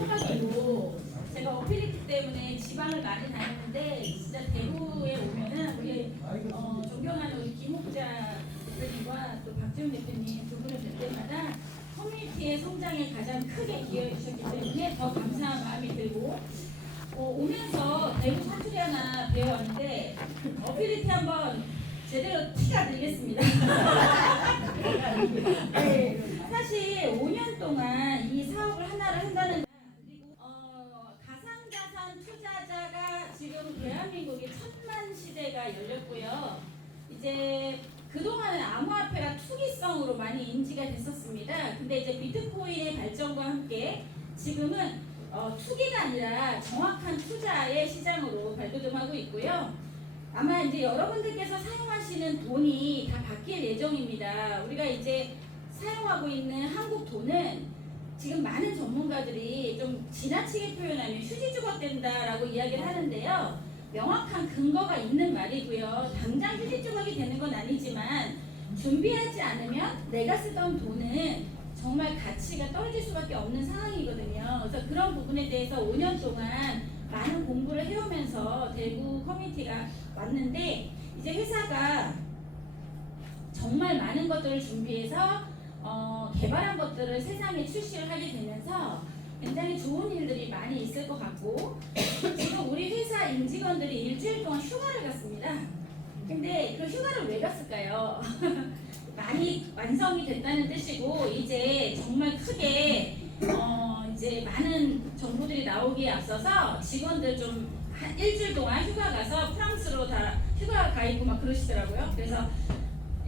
초박이고 제가 어필리티 때문에 지방을 많이 다녔는데 진짜 대구에 오면은 우리 존경하는 우리 김옥자 대표님과 또 박지훈 대표님 두 분을 뵐 때마다 커뮤니티의 성장에 가장 크게 기여해 주셨기 때문에 더 감사한 마음이 들고 오면서 대구 사투리 하나 배워왔는데 어필리티 한번 제대로 티가 들겠습니다. 네, 사실 5년 동안 이 사업을 하나를 한다는 그리고 가상자산 투자자가 지금 대한민국에 1000만 시대가 열렸고요. 이제 그동안은 암호화폐가 투기성으로 많이 인지가 됐었습니다. 근데 이제 비트코인의 발전과 함께 지금은 투기가 아니라 정확한 투자의 시장으로 발돋움하고 있고요. 아마 이제 여러분들께서 사용하시는 돈이 다 바뀔 예정입니다. 우리가 이제 사용하고 있는 한국 돈은 지금 많은 전문가들이 좀 지나치게 표현하면 휴지 조각 된다라고 이야기를 하는데요. 명확한 근거가 있는 말이고요. 당장 휴지 조각이 되는 건 아니지만 준비하지 않으면 내가 쓰던 돈은 정말 가치가 떨어질 수밖에 없는 상황이거든요. 그래서 그런 부분에 대해서 5년 동안 많은 공부를 해오면서 대구 커뮤니티가 왔는데 이제 회사가 정말 많은 것들을 준비해서 개발한 것들을 세상에 출시를 하게 되면서 굉장히 좋은 일들이 많이 있을 것 같고 지금 우리 회사 임직원들이 일주일 동안 휴가를 갔습니다. 근데 그 휴가를 왜 갔을까요? 많이 완성이 됐다는 뜻이고 이제 정말 크게 이제 많은 정보들이 나오기에 앞서서 직원들 좀 한 일주일 동안 휴가 가서 프랑스로 다 휴가 가 있고 막 그러시더라고요. 그래서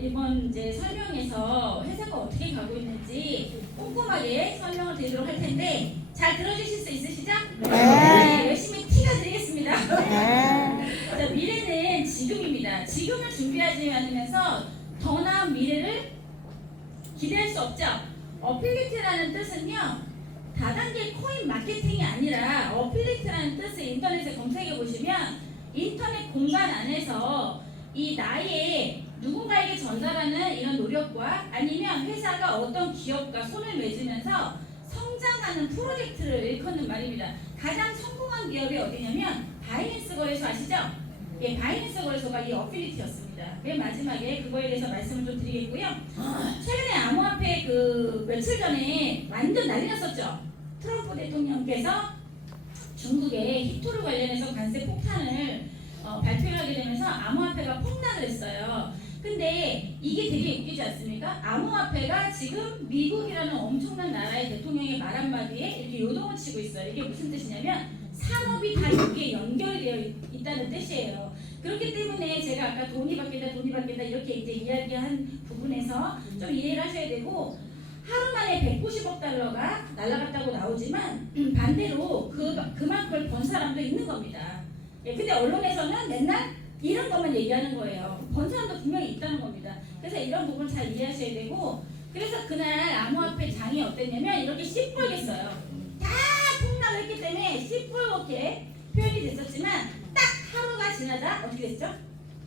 이번 이제 설명에서 회사가 어떻게 가고 있는지 꼼꼼하게 설명을 드리도록 할 텐데 잘 들어주실 수 있으시죠? 네. 열심히 티가 드리겠습니다. 자, 미래는 지금입니다. 지금을 준비하지 않으면서 더 나은 미래를 기대할 수 없죠. 어필리티라는 뜻은요. 다단계 코인 마케팅이 아니라 어필리티라는 뜻을 인터넷에 검색해 보시면 인터넷 공간 안에서 이 나의 누군가에게 전달하는 이런 노력과 아니면 회사가 어떤 기업과 손을 맺으면서 성장하는 프로젝트를 일컫는 말입니다. 가장 성공한 기업이 어디냐면 바이낸스 거래소 아시죠? 예, 바이낸스 거래소가 이 어필리티였습니다. 맨 마지막에 그거에 대해서 말씀을 좀 드리겠고요. 최근에 암호화폐 며칠 전에 완전 난리 났었죠. 트럼프 대통령께서 중국의 히토르 관련해서 관세 폭탄을 발표를 하게 되면서 암호화폐가 폭락을 했어요. 근데 이게 되게 웃기지 않습니까? 암호화폐가 지금 미국이라는 엄청난 나라의 대통령의 말 한마디에 이렇게 요동을 치고 있어요. 이게 무슨 뜻이냐면 산업이 다 여기에 연결이 되어 있다는 뜻이에요. 그렇기 때문에 제가 아까 돈이 바뀐다 이렇게 이제 이야기한 부분에서 좀 이해를 하셔야 되고 하루 만에 190억 달러가 날아갔다고 나오지만 반대로 그만큼을 번 사람도 있는 겁니다. 예, 근데 언론에서는 맨날 이런 것만 얘기하는 거예요. 번 사람도 분명히 있다는 겁니다. 그래서 이런 부분 잘 이해하셔야 되고 그래서 그날 암호화폐 장이 어땠냐면 이렇게 시뻘갰어요. 다 폭락을 했기 때문에 시뻘겋게 표현이 됐었지만 딱 하루가 지나자 어떻게 됐죠?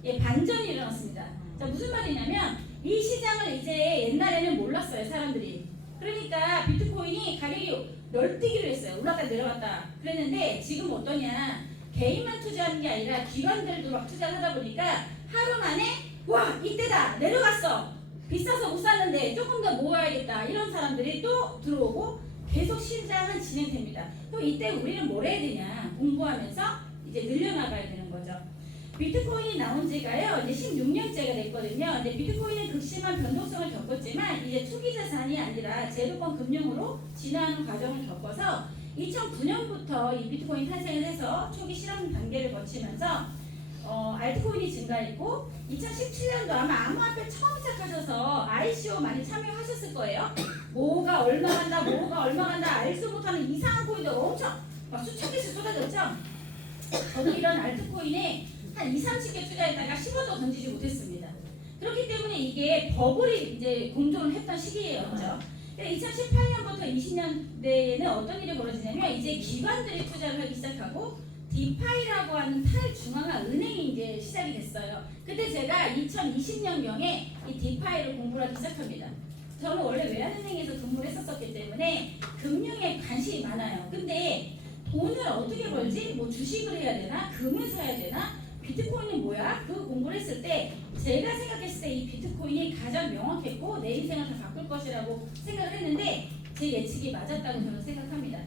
예, 반전이 일어났습니다. 자, 무슨 말이냐면 이 시장을 이제 옛날에는 몰랐어요, 사람들이. 그러니까 비트코인이 가격이 널뛰기로 했어요. 올랐다 내려갔다 그랬는데 지금 어떠냐? 개인만 투자하는 게 아니라 기관들도 막 투자를 하다 보니까 하루 만에 와 이때다 내려갔어 비싸서 못 샀는데 조금 더 모아야겠다 이런 사람들이 또 들어오고 계속 시장은 진행됩니다. 그럼 이때 우리는 뭘 해야 되냐? 공부하면서 이제 늘려나가야 되는 거죠. 비트코인이 나온 지가요 이제 16년째가 됐거든요. 근데 비트코인은 극심한 변동성을 겪었지만 이제 투기 자산이 아니라 제도권 금융으로 진화하는 과정을 겪어서 2009년부터 이 비트코인 탄생을 해서 초기 실험 단계를 거치면서 알트코인이 증가했고 2017년도 아마 암호화폐 처음 시작하셔서 ICO 많이 참여하셨을 거예요. 뭐가 얼마 간다 알수 못하는 이상한 코인들 엄청 막 수천 개씩 쏟아졌죠. 저도 이런 알트코인에 한 20-30개 투자했다가 10원도 던지지 못했습니다. 그렇기 때문에 이게 버블이 이제 공존을 했던 시기였죠. 2018년부터 20년대에는 어떤 일이 벌어지냐면 이제 기관들이 투자를 하기 시작하고 디파이라고 하는 탈중앙화 은행이 이제 시작이 됐어요. 그때 제가 2020년경에 이 디파이를 공부를 하기 시작합니다. 저는 원래 외환은행에서 근무를 했었기 때문에 금융에 관심이 많아요. 근데 돈을 어떻게 벌지? 뭐 주식을 해야 되나? 금을 사야 되나? 비트코인은 뭐야? 그 공부를 했을 때 제가 생각했을 때 이 비트코인이 가장 명확했고 내 인생을 다 바꿀 것이라고 생각을 했는데 제 예측이 맞았다고 저는 생각합니다.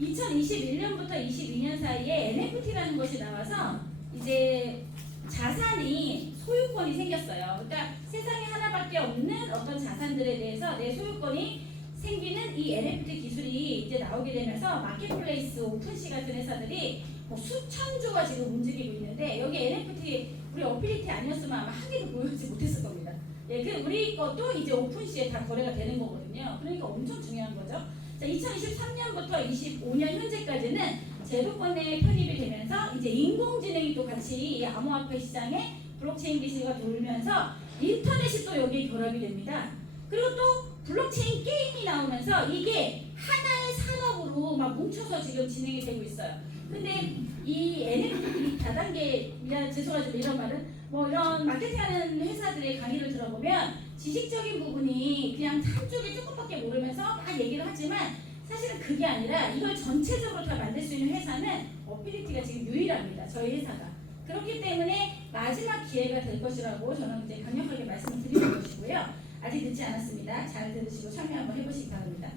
2021년부터 22년 사이에 NFT라는 것이 나와서 이제 자산이 소유권이 생겼어요. 그러니까 세상에 하나밖에 없는 어떤 자산들에 대해서 내 소유권이 생기는 이 NFT 기술이 이제 나오게 되면서 마켓플레이스, 오픈시 같은 회사들이 뭐 수천 조가 지금 움직이고 있는데 여기 NFT 우리 어필리티 아니었으면 아마 한 개도 보여주지 못했을 겁니다. 예, 그 우리 것도 이제 오픈시에 다 거래가 되는 거거든요. 그러니까 엄청 중요한 거죠. 자, 2023년부터 25년 현재까지는 제도권에 편입이 되면서 이제 인공지능이 또 같이 이 암호화폐 시장에 블록체인 기술가 돌면서 인터넷이 또 여기에 결합이 됩니다. 그리고 또 블록체인 게임이 나오면서 이게 하나의 산업으로 막 뭉쳐서 지금 진행이 되고 있어요. 근데 이 NFT 다단계, 죄송하지만 이런 말은 뭐 이런 마케팅하는 회사들의 강의를 들어보면 지식적인 부분이 그냥 한쪽에 조금밖에 모르면서 막 얘기를 하지만 사실은 그게 아니라 이걸 전체적으로 다 만들 수 있는 회사는 어필리티가 지금 유일합니다. 저희 회사가. 그렇기 때문에 마지막 기회가 될 것이라고 저는 이제 강력하게 말씀을 드리는 것이고요. 아직 늦지 않았습니다. 잘 들으시고 참여 한번 해보시기 바랍니다.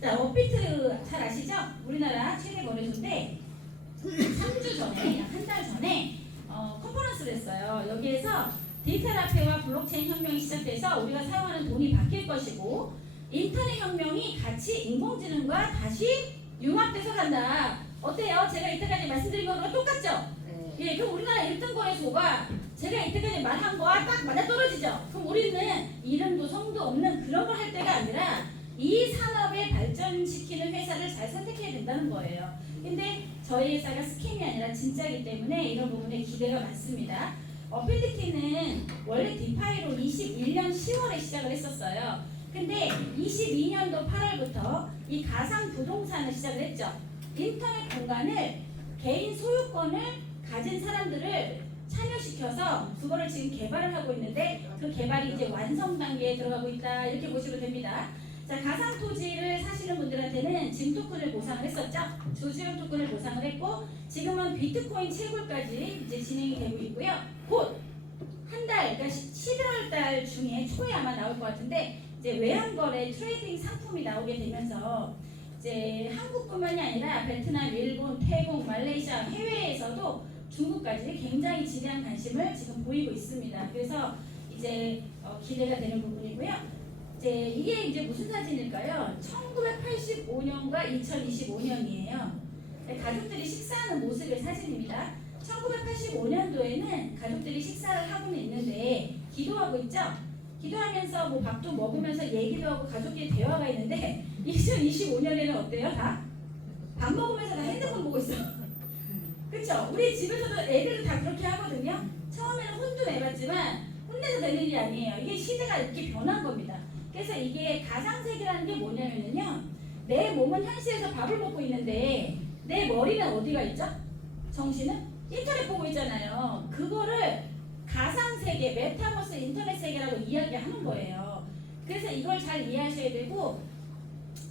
자, 업비트 잘 아시죠? 우리나라 최대 거래소인데 3주 전에, 약 한 달 전에 컨퍼런스를 했어요. 여기에서 디지털 화폐와 블록체인 혁명이 시작돼서 우리가 사용하는 돈이 바뀔 것이고 인터넷 혁명이 같이 인공지능과 다시 융합돼서 간다. 어때요? 제가 이때까지 말씀드린 거랑 똑같죠? 네. 예, 그럼 우리나라 1등 거래소가 제가 이때까지 말한 거와 딱 맞아떨어지죠? 그럼 우리는 이름도 성도 없는 그런 걸 할 때가 아니라 이 산업을 발전시키는 회사를 잘 선택해야 된다는 거예요. 근데 저희 회사가 스캠이 아니라 진짜이기 때문에 이런 부분에 기대가 많습니다. 어필리티는 원래 디파이로 21년 10월에 시작을 했었어요. 근데 22년도 8월부터 이 가상 부동산을 시작을 했죠. 인터넷 공간을 개인 소유권을 가진 사람들을 참여시켜서 그거를 지금 개발을 하고 있는데 그 개발이 이제 완성 단계에 들어가고 있다 이렇게 보시면 됩니다. 자, 가상 토지를 사시는 분들한테는 짐 토큰을 보상을 했었죠. 주주형 토큰을 보상을 했고 지금은 비트코인 채굴까지 이제 진행이 되고 있고요. 곧 한 달, 그러니까 11월 달 중에 초에 아마 나올 것 같은데 이제 외환거래 트레이딩 상품이 나오게 되면서 이제 한국뿐만이 아니라 베트남, 일본, 태국, 말레이시아 해외에서도 중국까지 굉장히 지대한 관심을 지금 보이고 있습니다. 그래서 이제 기대가 되는 부분이고요. 이게 이제 무슨 사진일까요? 1985년과 2025년이에요. 가족들이 식사하는 모습의 사진입니다. 1985년도에는 가족들이 식사를 하고는 있는데 기도하고 있죠? 기도하면서 뭐 밥도 먹으면서 얘기도 하고 가족끼리 대화가 있는데 2025년에는 어때요? 다? 밥 먹으면서 다 핸드폰 보고 있어. 그렇죠? 우리 집에서도 애들도 다 그렇게 하거든요. 처음에는 혼도 내봤지만 혼내서 되는 일이 아니에요. 이게 시대가 이렇게 변한 겁니다. 그래서 이게 가상세계라는 게 뭐냐면요. 내 몸은 현실에서 밥을 먹고 있는데 내 머리는 어디가 있죠? 정신은? 인터넷 보고 있잖아요. 그거를 가상세계, 메타버스 인터넷 세계라고 이야기하는 거예요. 그래서 이걸 잘 이해하셔야 되고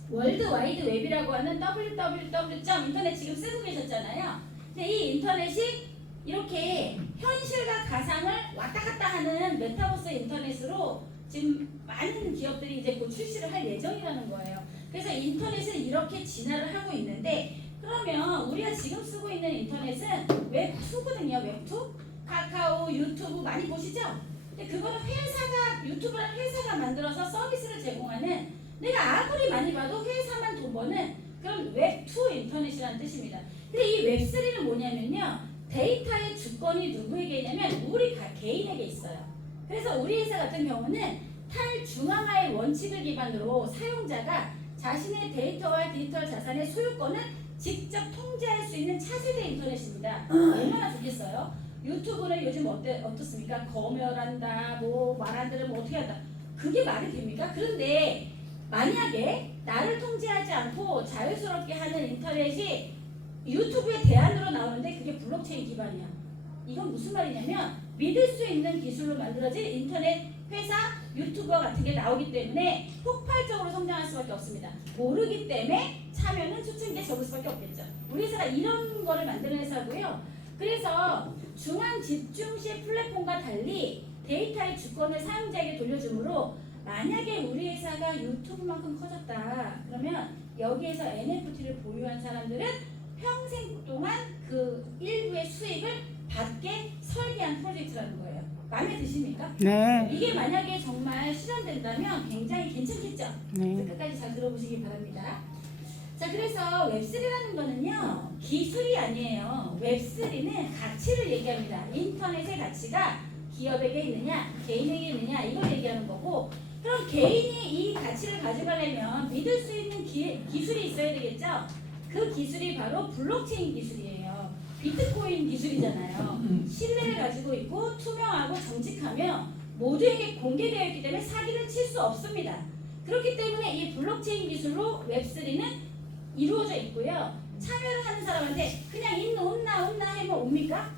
월드와이드 웹이라고 하는 www. 인터넷 지금 쓰고 계셨잖아요. 근데 이 인터넷이 이렇게 현실과 가상을 왔다 갔다 하는 메타버스 인터넷으로 지금 많은 기업들이 이제 곧 출시를 할 예정이라는 거예요. 그래서 인터넷은 이렇게 진화를 하고 있는데 그러면 우리가 지금 쓰고 있는 인터넷은 웹2거든요. 웹2? 카카오, 유튜브 많이 보시죠? 근데 그거는 회사가, 유튜브라는 회사가 만들어서 서비스를 제공하는 내가 아무리 많이 봐도 회사만 돈 버는 그런 웹2 인터넷이라는 뜻입니다. 근데 이 웹3는 뭐냐면요. 데이터의 주권이 누구에게 있냐면 우리 개인에게 있어요. 그래서 우리 회사 같은 경우는 탈중앙화의 원칙을 기반으로 사용자가 자신의 데이터와 디지털 자산의 소유권을 직접 통제할 수 있는 차세대 인터넷입니다. 얼마나 좋겠어요? 유튜브는 요즘 어떻습니까? 검열한다, 뭐 말 안 들으면 어떻게 한다. 그게 말이 됩니까? 그런데 만약에 나를 통제하지 않고 자유스럽게 하는 인터넷이 유튜브의 대안으로 나오는데 그게 블록체인 기반이야. 이건 무슨 말이냐면 믿을 수 있는 기술로 만들어진 인터넷 회사 유튜버 같은 게 나오기 때문에 폭발적으로 성장할 수밖에 없습니다. 모르기 때문에 참여는 수천 개 적을 수밖에 없겠죠. 우리 회사가 이런 거를 만드는 회사고요. 그래서 중앙 집중시 플랫폼과 달리 데이터의 주권을 사용자에게 돌려주므로 만약에 우리 회사가 유튜브만큼 커졌다 그러면 여기에서 NFT를 보유한 사람들은 평생 동안 그 일부의 수익을 받게 설계한 프로젝트라는 거예요. 마음에 드십니까? 네. 이게 만약에 정말 실현된다면 굉장히 괜찮겠죠? 네. 끝까지 잘 들어보시기 바랍니다. 자, 그래서 웹3라는 거는요 기술이 아니에요. 웹3는 가치를 얘기합니다. 인터넷의 가치가 기업에게 있느냐 개인에게 있느냐 이걸 얘기하는 거고, 그럼 개인이 이 가치를 가져가려면 믿을 수 있는 기술이 있어야 되겠죠? 그 기술이 바로 블록체인 기술이에요. 비트코인 기술이잖아요. 신뢰를 가지고 있고 투명하고 정직하며 모두에게 공개되어 있기 때문에 사기를 칠 수 없습니다. 그렇기 때문에 이 블록체인 기술로 웹3는 이루어져 있고요. 참여를 하는 사람한테 그냥 온나 하면 옵니까?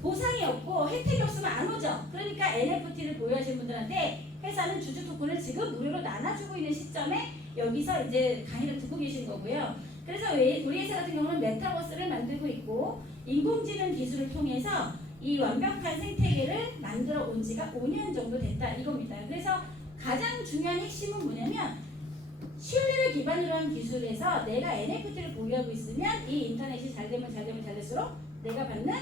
보상이 없고 혜택이 없으면 안 오죠. 그러니까 NFT를 보유하신 분들한테 회사는 주주 토큰을 지금 무료로 나눠주고 있는 시점에 여기서 이제 강의를 듣고 계신 거고요. 그래서 우리 회사 같은 경우는 메타버스를 만들고 있고 인공지능 기술을 통해서 이 완벽한 생태계를 만들어 온 지가 5년 정도 됐다 이겁니다. 그래서 가장 중요한 핵심은 뭐냐면 신뢰를 기반으로 한 기술에서 내가 NFT를 보유하고 있으면 이 인터넷이 잘 되면 잘될수록 내가 받는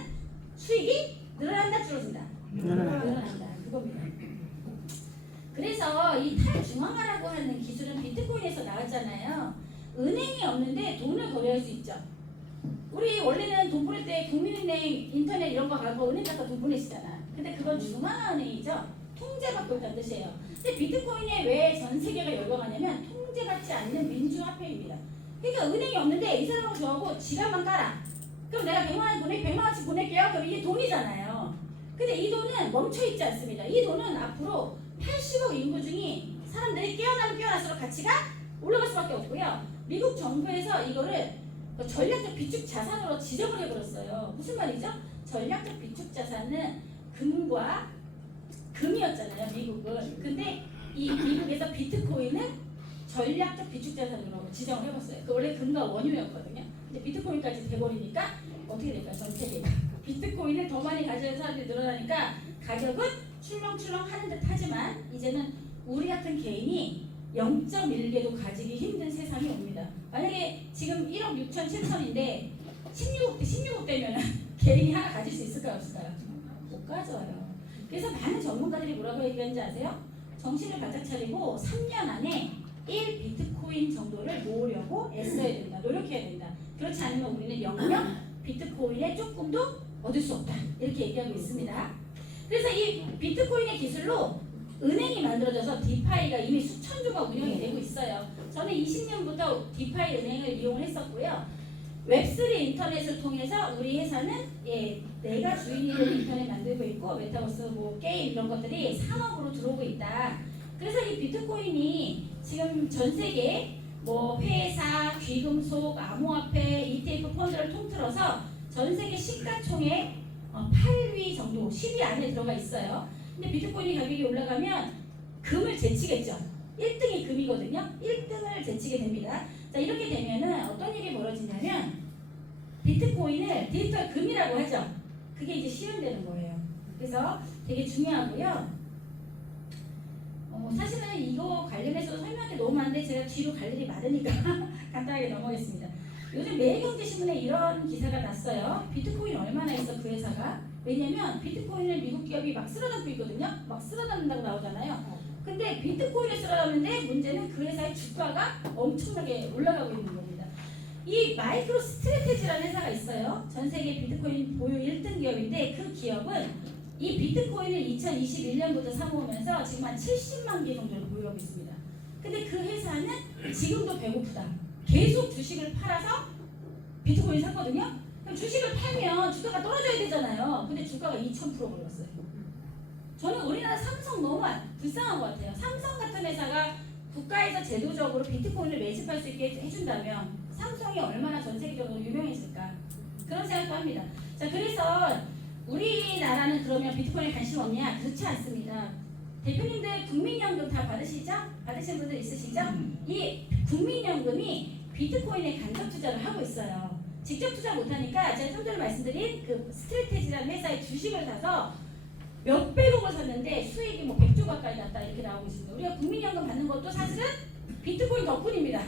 수익이 늘어난다 줄어든다? 늘어난다 그겁니다. 그래서 이 탈중앙화라고 하는 기술은 비트코인에서 나왔잖아요. 은행이 없는데 돈을 거래할 수 있죠. 우리 원래는 돈 보낼 때 국민은행 인터넷 이런 거 가고 은행 가서 돈 보내시잖아. 근데 그건 중앙은행이죠. 통제받고 있다는 뜻이에요. 근데 비트코인에 왜 전 세계가 열광하냐면 통제받지 않는 민주화폐입니다. 그러니까 은행이 없는데 이 사람하고 저하고 지갑만 깔아. 그럼 내가 100만 원씩 보낼게요. 그럼 이게 돈이잖아요. 근데 이 돈은 멈춰있지 않습니다. 이 돈은 앞으로 80억 인구 중에 사람들이 깨어날수록 가치가 올라갈 수밖에 없고요. 미국 정부에서 이거를 전략적 비축 자산으로 지정을 해버렸어요. 무슨 말이죠? 전략적 비축 자산은 금과 금이었잖아요, 미국은. 근데 이 미국에서 비트코인을 전략적 비축 자산으로 지정을 해봤어요. 그 원래 금과 원유였거든요. 근데 비트코인까지 돼버리니까 어떻게 될까요? 전 세계가 비트코인을 더 많이 가지는 사람들이 늘어나니까 가격은 출렁출렁 하는 듯 하지만 이제는 우리 같은 개인이 0.1개도 가지기 힘든 세상이 옵니다. 만약에 지금 1억 6천 7천인데 16억 되면 개인이 하나 가질 수 있을까요? 없을까요? 못 가져요. 그래서 많은 전문가들이 뭐라고 얘기하는지 아세요? 정신을 바짝 차리고 3년 안에 1비트코인 정도를 모으려고 애써야 된다. 노력해야 된다. 그렇지 않으면 우리는 영영 비트코인에 조금도 얻을 수 없다. 이렇게 얘기하고 있습니다. 그래서 이 비트코인의 기술로 은행이 만들어져서 디파이가 이미 수천 조가 운영이 되고 있어요. 저는 20년부터 디파이 은행을 이용했었고요. 웹3 인터넷을 통해서 우리 회사는 내가 주인이 되는 인터넷 만들고 있고 메타버스 뭐 게임 이런 것들이 산업으로 들어오고 있다. 그래서 이 비트코인이 지금 전 세계 뭐 회사, 귀금속, 암호화폐, ETF 펀드를 통틀어서 전 세계 시가총액 8위 정도, 10위 안에 들어가 있어요. 근데 비트코인이 가격이 올라가면 금을 제치겠죠. 1등이 금이거든요. 1등을 제치게 됩니다. 자, 이렇게 되면은 어떤 일이 벌어지냐면 비트코인을 디지털 금이라고 하죠. 그게 이제 실현되는 거예요. 그래서 되게 중요하고요. 사실은 이거 관련해서 설명할 게 너무 많은데 제가 뒤로 갈 일이 많으니까 간단하게 넘어가겠습니다. 요즘 매일경제신문에 이런 기사가 났어요. 비트코인 얼마나 있어 그 회사가? 왜냐면 비트코인을 미국 기업이 막 쓸어담고 있거든요. 막 쓸어담는다고 나오잖아요. 근데 비트코인을 쓸어담는데 문제는 그 회사의 주가가 엄청나게 올라가고 있는 겁니다. 이 마이크로 스트래테지라는 회사가 있어요. 전 세계 비트코인 보유 1등 기업인데 그 기업은 이 비트코인을 2021년부터 사모으면서 지금 한 70만 개 정도를 보유하고 있습니다. 근데 그 회사는 지금도 배고프다. 계속 주식을 팔아서 비트코인 샀거든요. 그럼 주식을 팔면 주가가 떨어져야 되잖아요. 근데 주가가 2000% 올랐어요. 저는 우리나라 삼성 너무 불쌍한 것 같아요. 삼성 같은 회사가 국가에서 제도적으로 비트코인을 매집할 수 있게 해준다면 삼성이 얼마나 전 세계적으로 유명했을까 그런 생각도 합니다. 자, 그래서 우리나라는 그러면 비트코인에 관심 없냐? 그렇지 않습니다. 대표님들 국민연금 다 받으시죠? 받으신 분들 있으시죠? 이 국민연금이 비트코인에 간접 투자를 하고 있어요. 직접 투자 못하니까 제가 좀 전에 말씀드린 그 스트레테지라는 회사의 주식을 사서 몇백억을 샀는데 수익이 뭐 100조 가까이 났다 이렇게 나오고 있습니다. 우리가 국민연금 받는 것도 사실은 비트코인 덕분입니다.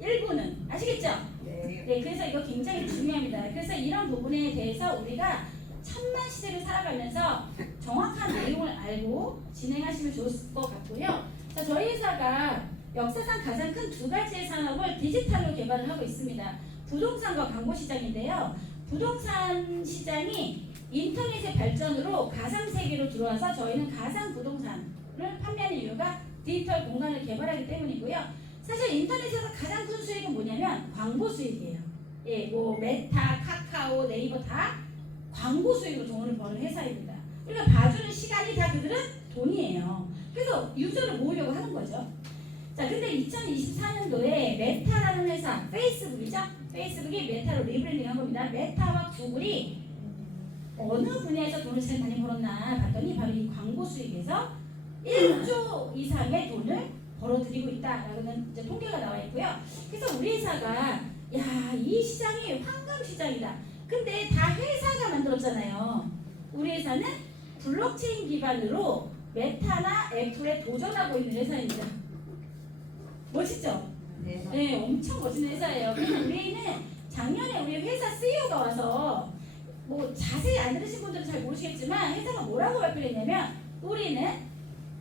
일부는 아시겠죠? 네, 그래서 이거 굉장히 중요합니다. 그래서 이런 부분에 대해서 우리가 천만 시대를 살아가면서 정확한 내용을 알고 진행하시면 좋을 것 같고요. 자, 저희 회사가 역사상 가장 큰 두 가지의 산업을 디지털로 개발을 하고 있습니다. 부동산과 광고 시장인데요. 부동산 시장이 인터넷의 발전으로 가상 세계로 들어와서 저희는 가상 부동산을 판매하는 이유가 디지털 공간을 개발하기 때문이고요. 사실 인터넷에서 가장 큰 수익은 뭐냐면 광고 수익이에요. 예, 뭐 메타, 카카오, 네이버 다 광고 수익으로 돈을 버는 회사입니다. 그러니까 봐주는 시간이 다 그들은 돈이에요. 그래서 유저를 모으려고 하는 거죠. 자, 근데 2024년도에 메타라는 회사, 페이스북이죠? 페이스북이 메타로 리브랜딩한 겁니다. 메타와 구글이 어느 분야에서 돈을 제일 많이 벌었나 봤더니 바로 이 광고 수익에서 1조 이상의 돈을 벌어들이고 있다라는 이제 통계가 나와 있고요. 그래서 우리 회사가 야, 이 시장이 황금 시장이다. 근데 다 회사가 만들었잖아요. 우리 회사는 블록체인 기반으로 메타나 애플에 도전하고 있는 회사입니다. 멋있죠? 네, 엄청 멋진 회사예요. 그래서 우리는 작년에 우리 회사 CEO가 와서 뭐 자세히 안 들으신 분들은 잘 모르시겠지만 회사가 뭐라고 발표를 했냐면 우리는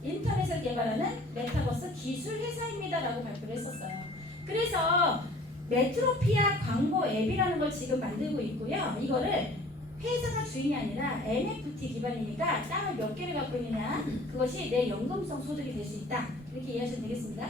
인터넷을 개발하는 메타버스 기술 회사입니다 라고 발표를 했었어요. 그래서 메트로피아 광고 앱이라는 걸 지금 만들고 있고요. 이거를 회사가 주인이 아니라 NFT 기반이니까 땅을 몇 개를 갖고 있느냐 그것이 내 연금성 소득이 될 수 있다 이렇게 이해하시면 되겠습니다.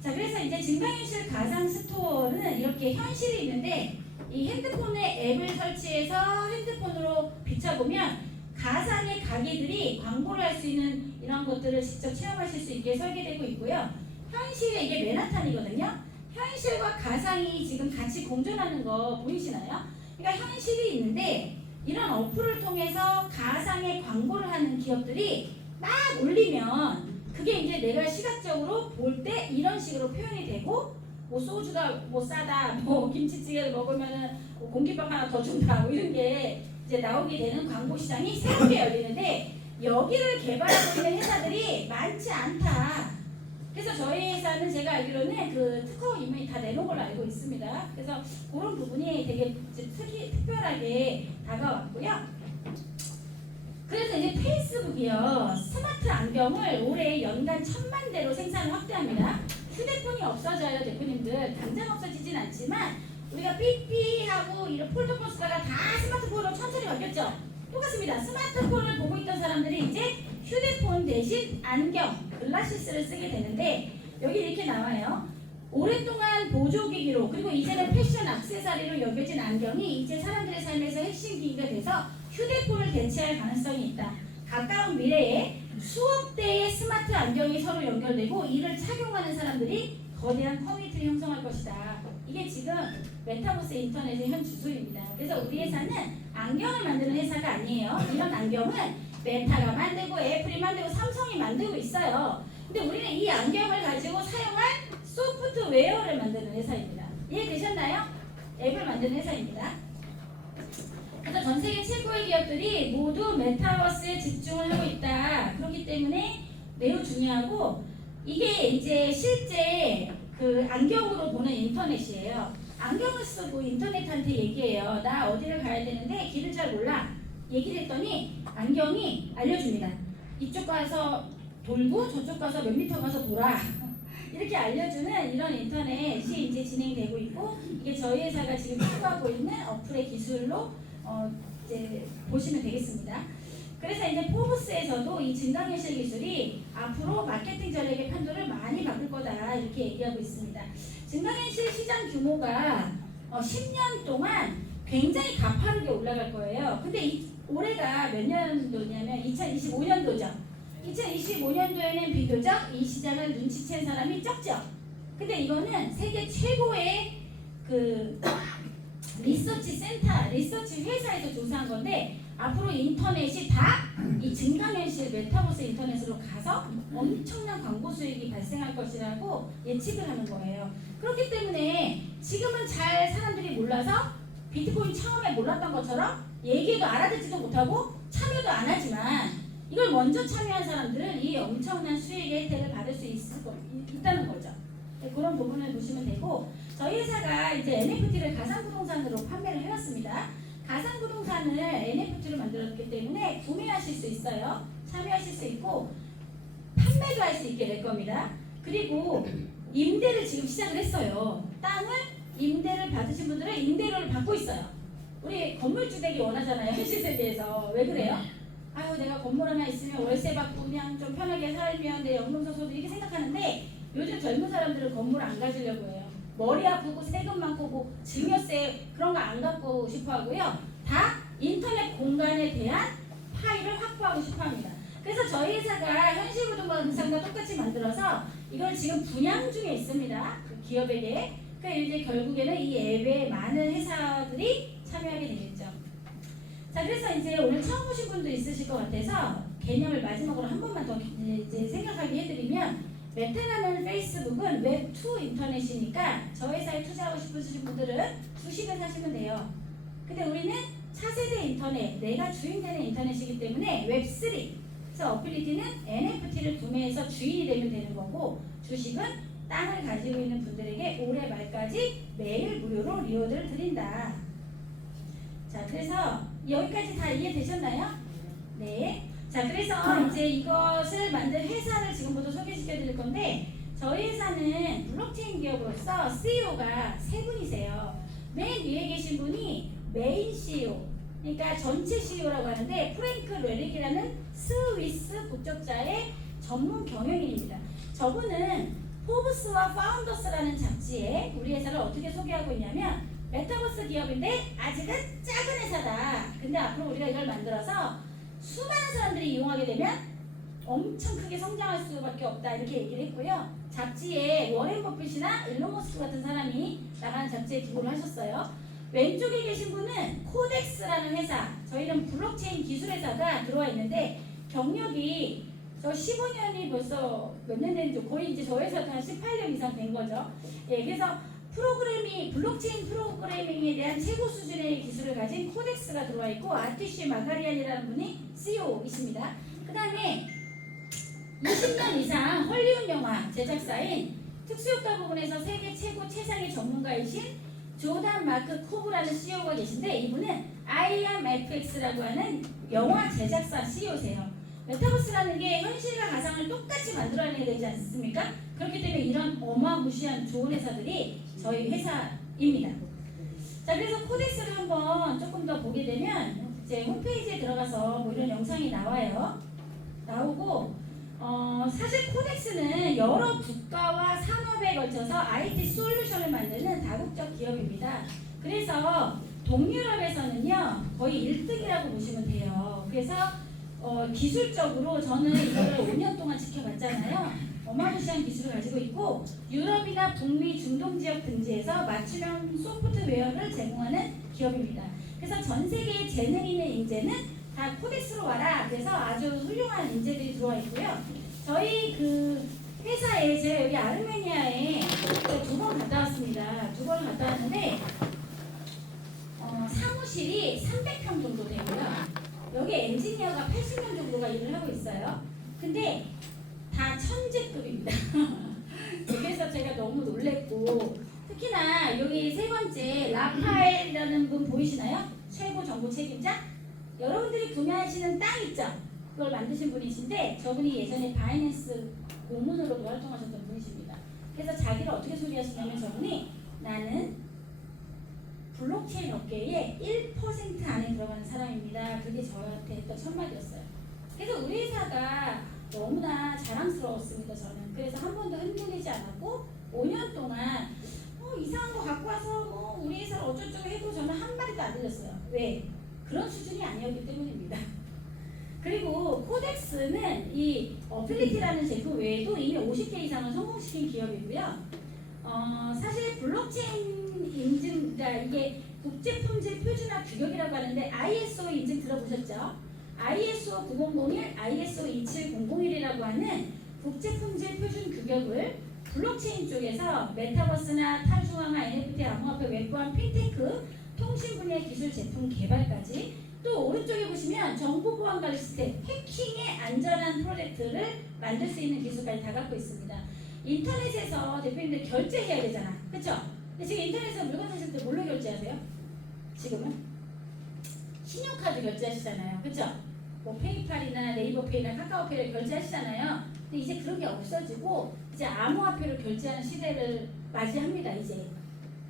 자, 그래서 이제 증강현실 가상 스토어는 이렇게 현실이 있는데 이 핸드폰에 앱을 설치해서 핸드폰으로 비춰보면 가상의 가게들이 광고를 할 수 있는 이런 것들을 직접 체험하실 수 있게 설계되고 있고요. 현실에 이게 맨하탄이거든요. 현실과 가상이 지금 같이 공존하는 거 보이시나요? 그러니까 현실이 있는데 이런 어플을 통해서 가상의 광고를 하는 기업들이 막 올리면 그게 이제 내가 시각적으로 볼 때 이런 식으로 표현이 되고 뭐 소주가 뭐 싸다, 뭐 김치찌개를 먹으면은 뭐 공깃밥 하나 더 준다, 뭐 이런 게 이제 나오게 되는 광고 시장이 새롭게 열리는데 여기를 개발하고 있는 회사들이 많지 않다. 그래서 저희 회사는 제가 알기로는 그 특허 이미 다 내놓은 걸로 알고 있습니다. 그래서 그런 부분이 되게 특별하게 다가왔고요. 그래서 이제 페이스북이요. 스마트 안경을 올해 연간 1000만 대로 생산을 확대합니다. 휴대폰이 없어져요, 대표님들. 당장 없어지진 않지만 우리가 삐삐하고 이런 폴더폰 쓰다가 다 스마트폰으로 천천히 바뀌었죠. 똑같습니다. 스마트폰을 보고 있던 사람들이 이제 휴대폰 대신 안경, 글라시스를 쓰게 되는데 여기 이렇게 나와요. 오랫동안 보조기기로 그리고 이제는 패션 액세서리로 여겨진 안경이 이제 사람들의 삶에서 핵심 기기가 돼서 휴대폰을 대체할 가능성이 있다. 가까운 미래에 수억 대의 스마트 안경이 서로 연결되고 이를 착용하는 사람들이 거대한 커뮤니티를 형성할 것이다. 이게 지금 메타버스 인터넷의 현 주소입니다. 그래서 우리 회사는 안경을 만드는 회사가 아니에요. 이런 안경은 메타가 만들고 애플이 만들고 삼성이 만들고 있어요. 근데 우리는 이 안경을 가지고 사용할 소프트웨어를 만드는 회사입니다. 이해되셨나요? 앱을 만드는 회사입니다. 그래서 전 세계 최고의 기업들이 모두 메타버스에 집중을 하고 있다. 그렇기 때문에 매우 중요하고 이게 이제 실제 그 안경으로 보는 인터넷이에요. 안경을 쓰고 인터넷한테 얘기해요. 나 어디를 가야 되는데 길을 잘 몰라. 얘기를 했더니 안경이 알려줍니다. 이쪽 가서 돌고 저쪽 가서 몇 미터 가서 돌아. 이렇게 알려주는 이런 인터넷이 이제 진행되고 있고 이게 저희 회사가 지금 추구하고 있는 어플의 기술로 이제 보시면 되겠습니다. 그래서 이제 포브스에서도 이 증강현실 기술이 앞으로 마케팅 전략의 판도를 많이 바꿀 거다 이렇게 얘기하고 있습니다. 증강현실 시장 규모가 10년 동안 굉장히 가파르게 올라갈 거예요. 근데 올해가 몇 년도냐면 2025년도죠. 2025년도에는 비교적 이 시장을 눈치챈 사람이 적죠. 근데 이거는 세계 최고의 그 리서치 센터, 리서치 회사에서 조사한 건데 앞으로 인터넷이 다 이 증강현실 메타버스 인터넷으로 가서 엄청난 광고 수익이 발생할 것이라고 예측을 하는 거예요. 그렇기 때문에 지금은 잘 사람들이 몰라서 비트코인 처음에 몰랐던 것처럼 얘기도 알아듣지도 못하고 참여도 안 하지만 이걸 먼저 참여한 사람들은 이 엄청난 수익의 혜택을 받을 수 있다는 거죠. 네, 그런 부분을 보시면 되고 저희 회사가 이제 NFT를 가상부동산으로 판매를 해왔습니다. 가상부동산을 NFT로 만들었기 때문에 구매하실 수 있어요. 참여하실 수 있고 판매도 할 수 있게 될 겁니다. 그리고 임대를 지금 시작을 했어요. 땅을 임대를 받으신 분들은 임대료를 받고 있어요. 우리 건물주 되기 원하잖아요. 현실 세대에서. 왜 그래요? 아유 내가 건물 하나 있으면 월세 받고 그냥 좀 편하게 살면 내 연금소득 이렇게 생각하는데 요즘 젊은 사람들은 건물 안 가지려고 해요. 머리 아프고 세금 많고 뭐 증여세 그런 거 안 갖고 싶어 하고요. 다 인터넷 공간에 대한 파일을 확보하고 싶어 합니다. 그래서 저희 회사가 현실부동산과 똑같이 만들어서 이걸 지금 분양 중에 있습니다. 그 기업에게. 그러니까 이제 결국에는 이 앱에 많은 회사들이 참여하게 되겠죠. 자, 그래서 이제 오늘 처음 오신 분도 있으실 것 같아서 개념을 마지막으로 한 번만 더 이제 생각하게 해드리면 메타라는 페이스북은 웹2 인터넷이니까 저 회사에 투자하고 싶으신 분들은 주식을 사시면 돼요. 근데 우리는 차세대 인터넷, 내가 주인되는 인터넷이기 때문에 웹3 그래서 어필리티는 NFT를 구매해서 주인이 되면 되는 거고 주식은 땅을 가지고 있는 분들에게 올해 말까지 매일 무료로 리워드를 드린다. 자, 그래서 여기까지 다 이해되셨나요? 네. 자, 그래서 이제 이것을 만든 회사를 지금부터 소개시켜 드릴 건데 저희 회사는 블록체인 기업으로서 CEO가 세 분이세요. 맨 위에 계신 분이 메인 CEO, 그러니까 전체 CEO라고 하는데 프랭크 레릭이라는 스위스 국적자의 전문 경영인입니다. 저분은 포브스와 파운더스라는 잡지에 우리 회사를 어떻게 소개하고 있냐면 메타버스 기업인데 아직은 작은 회사다. 근데 앞으로 우리가 이걸 만들어서 수많은 사람들이 이용하게 되면 엄청 크게 성장할 수밖에 없다 이렇게 얘기를 했고요. 잡지에 워렌 버핏이나 일론 머스크 같은 사람이 나가는 잡지에 기고를 하셨어요. 왼쪽에 계신 분은 코덱스라는 회사, 저희는 블록체인 기술 회사가 들어와 있는데 경력이 저 15년이 벌써 몇 년 된지 거의 이제 저 회사도 한 18년 이상 된 거죠. 예, 그래서 블록체인 프로그래밍에 대한 최고 수준의 기술을 가진 코덱스가 들어와 있고 아티시 마가리안이라는 분이 CEO이십니다. 그 다음에 20년 이상 헐리우드 영화 제작사인 특수효과 부분에서 세계 최고 최상의 전문가이신 조단 마크 코브라는 CEO가 계신데 이분은 IMFX라고 하는 영화 제작사 CEO세요. 메타버스라는 게 현실과 가상을 똑같이 만들어내야 되지 않습니까? 그렇기 때문에 이런 어마무시한 좋은 회사들이 저희 회사입니다. 자, 그래서 코덱스를 한번 조금 더 보게 되면 이제 홈페이지에 들어가서 뭐 이런 영상이 나오고 사실 코덱스는 여러 국가와 산업에 걸쳐서 IT 솔루션을 만드는 다국적 기업입니다. 그래서 동유럽에서는요 거의 1등이라고 보시면 돼요. 그래서 기술적으로 저는 이거를 5년 동안 지켜봤잖아요. 어마무시한 기술을 가지고 있고 유럽이나 북미 중동 지역 등지에서 맞춤형 소프트웨어를 제공하는 기업입니다. 그래서 전 세계의 재능 있는 인재는 다 코덱스로 와라. 그래서 아주 훌륭한 인재들이 들어와 있고요. 저희 그 회사에 제가 여기 아르메니아에 2번 갔다 왔습니다. 2번 갔다 왔는데 사무실이 300평 정도 되고요. 여기 엔지니어가 80명 정도가 일을 하고 있어요. 근데 다 천재급입니다. 그래서 제가 너무 놀랬고 특히나 여기 세 번째 라파엘이라는 분 보이시나요? 최고 정보 책임자? 여러분들이 구매하시는 땅 있죠? 그걸 만드신 분이신데 저분이 예전에 바이낸스 고문으로도 활동하셨던 분이십니다. 그래서 자기를 어떻게 소개하시냐면 저분이 나는 블록체인 업계의 1% 안에 들어가는 사람입니다. 그게 저한테 했던 첫마디였어요. 그래서 우리 회사가 너무나 자랑스러웠습니다. 저는. 그래서 한 번도 흔들리지 않았고 5년 동안 이상한 거 갖고 와서 우리 회사를 어쩌고저쩌고 해도 저는 한 마디도 안 들렸어요. 왜? 그런 수준이 아니었기 때문입니다. 그리고 코덱스는 이 어필리티라는 제품 외에도 이미 50개 이상을 성공시킨 기업이고요. 사실 블록체인 인증, 그러니까 이게 국제품질 표준화 규격이라고 하는데 ISO 인증 들어보셨죠? ISO 9001, ISO 27001이라고 하는 국제품질 표준 규격을 블록체인 쪽에서 메타버스나 탈중앙화, NFT, 암호화폐, 웹보안, 핀테크, 통신 분야 기술 제품 개발까지 또 오른쪽에 보시면 정보보안관리 시스템, 해킹의 안전한 프로젝트를 만들 수 있는 기술까지 다 갖고 있습니다. 인터넷에서 대표님들 결제해야 되잖아. 그쵸? 근데 지금 인터넷에서 물건 사실 때 뭘로 결제하세요? 지금은? 신용카드 결제하시잖아요. 그쵸? 뭐 페이팔이나 네이버페이나 카카오페이를 결제하시잖아요. 근데 이제 그런 게 없어지고 이제 암호화폐로 결제하는 시대를 맞이합니다. 이제.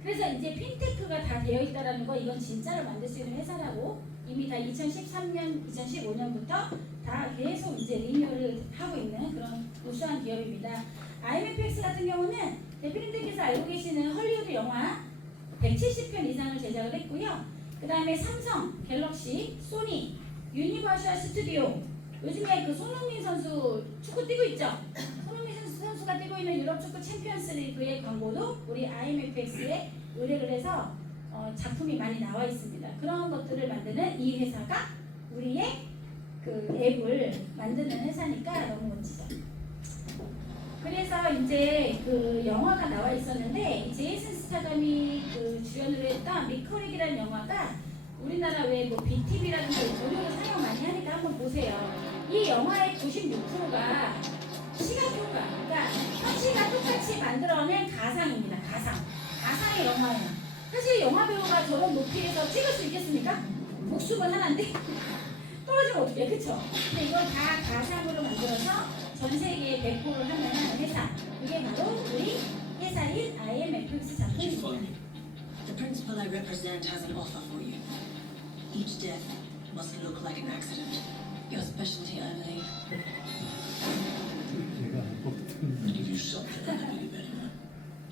그래서 이제 핀테크가 다 되어 있다라는 거 이건 진짜로 만들 수 있는 회사라고 이미 다 2013년, 2015년부터 다 계속 이제 리뉴얼을 하고 있는 그런 우수한 기업입니다. IMFX 같은 경우는 대표님들께서 알고 계시는 헐리우드 영화 170편 이상을 제작을 했고요. 그 다음에 삼성, 갤럭시, 소니, 유니버셜 스튜디오, 요즘에 그 손흥민 선수 축구 뛰고 있죠? 손흥민 선수가 뛰고 있는 유럽 축구 챔피언스 리그의 광고도 우리 IMFX에 의뢰를 해서 작품이 많이 나와 있습니다. 그런 것들을 만드는 이 회사가 우리의 그 앱을 만드는 회사니까 너무 멋지죠. 그래서 이제 그 영화가 나와 있었는데 제이슨 스타담이 그 주연으로 했던 미커릭이라는 영화가 우리나라 왜 뭐 BTV라든가 무료로 사용 많이 하니까 한번 보세요. 이 영화의 96%가 시각 효과, 그러니까 현실과 똑같이 만들어낸 가상입니다. 가상의 영화예요. 사실 영화 배우가 저런 높이에서 찍을 수 있겠습니까? 목숨은 하나인데 떨어지면 어떡해, 그쵸? 근데 이걸 다 가상으로 만들어서 전 세계에 배포를 하는 회사, 이게 바로 우리 회사인 IMFX 작품입니다. The principal I represent has an offer for you. Each death must look like an accident. Your specialty, I believe. I'll give you something I never give anyone.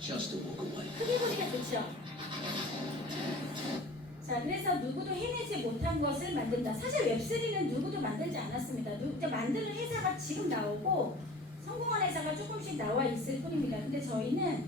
Just to walk away. 크게 보니까 좋죠? 자, 그래서 누구도 해내지 못한 것을 만든다. 사실 웹3는 누구도 만들지 않았습니다. 만드는 회사가 지금 나오고 성공한 회사가 조금씩 나와 있을 뿐입니다. 근데 저희는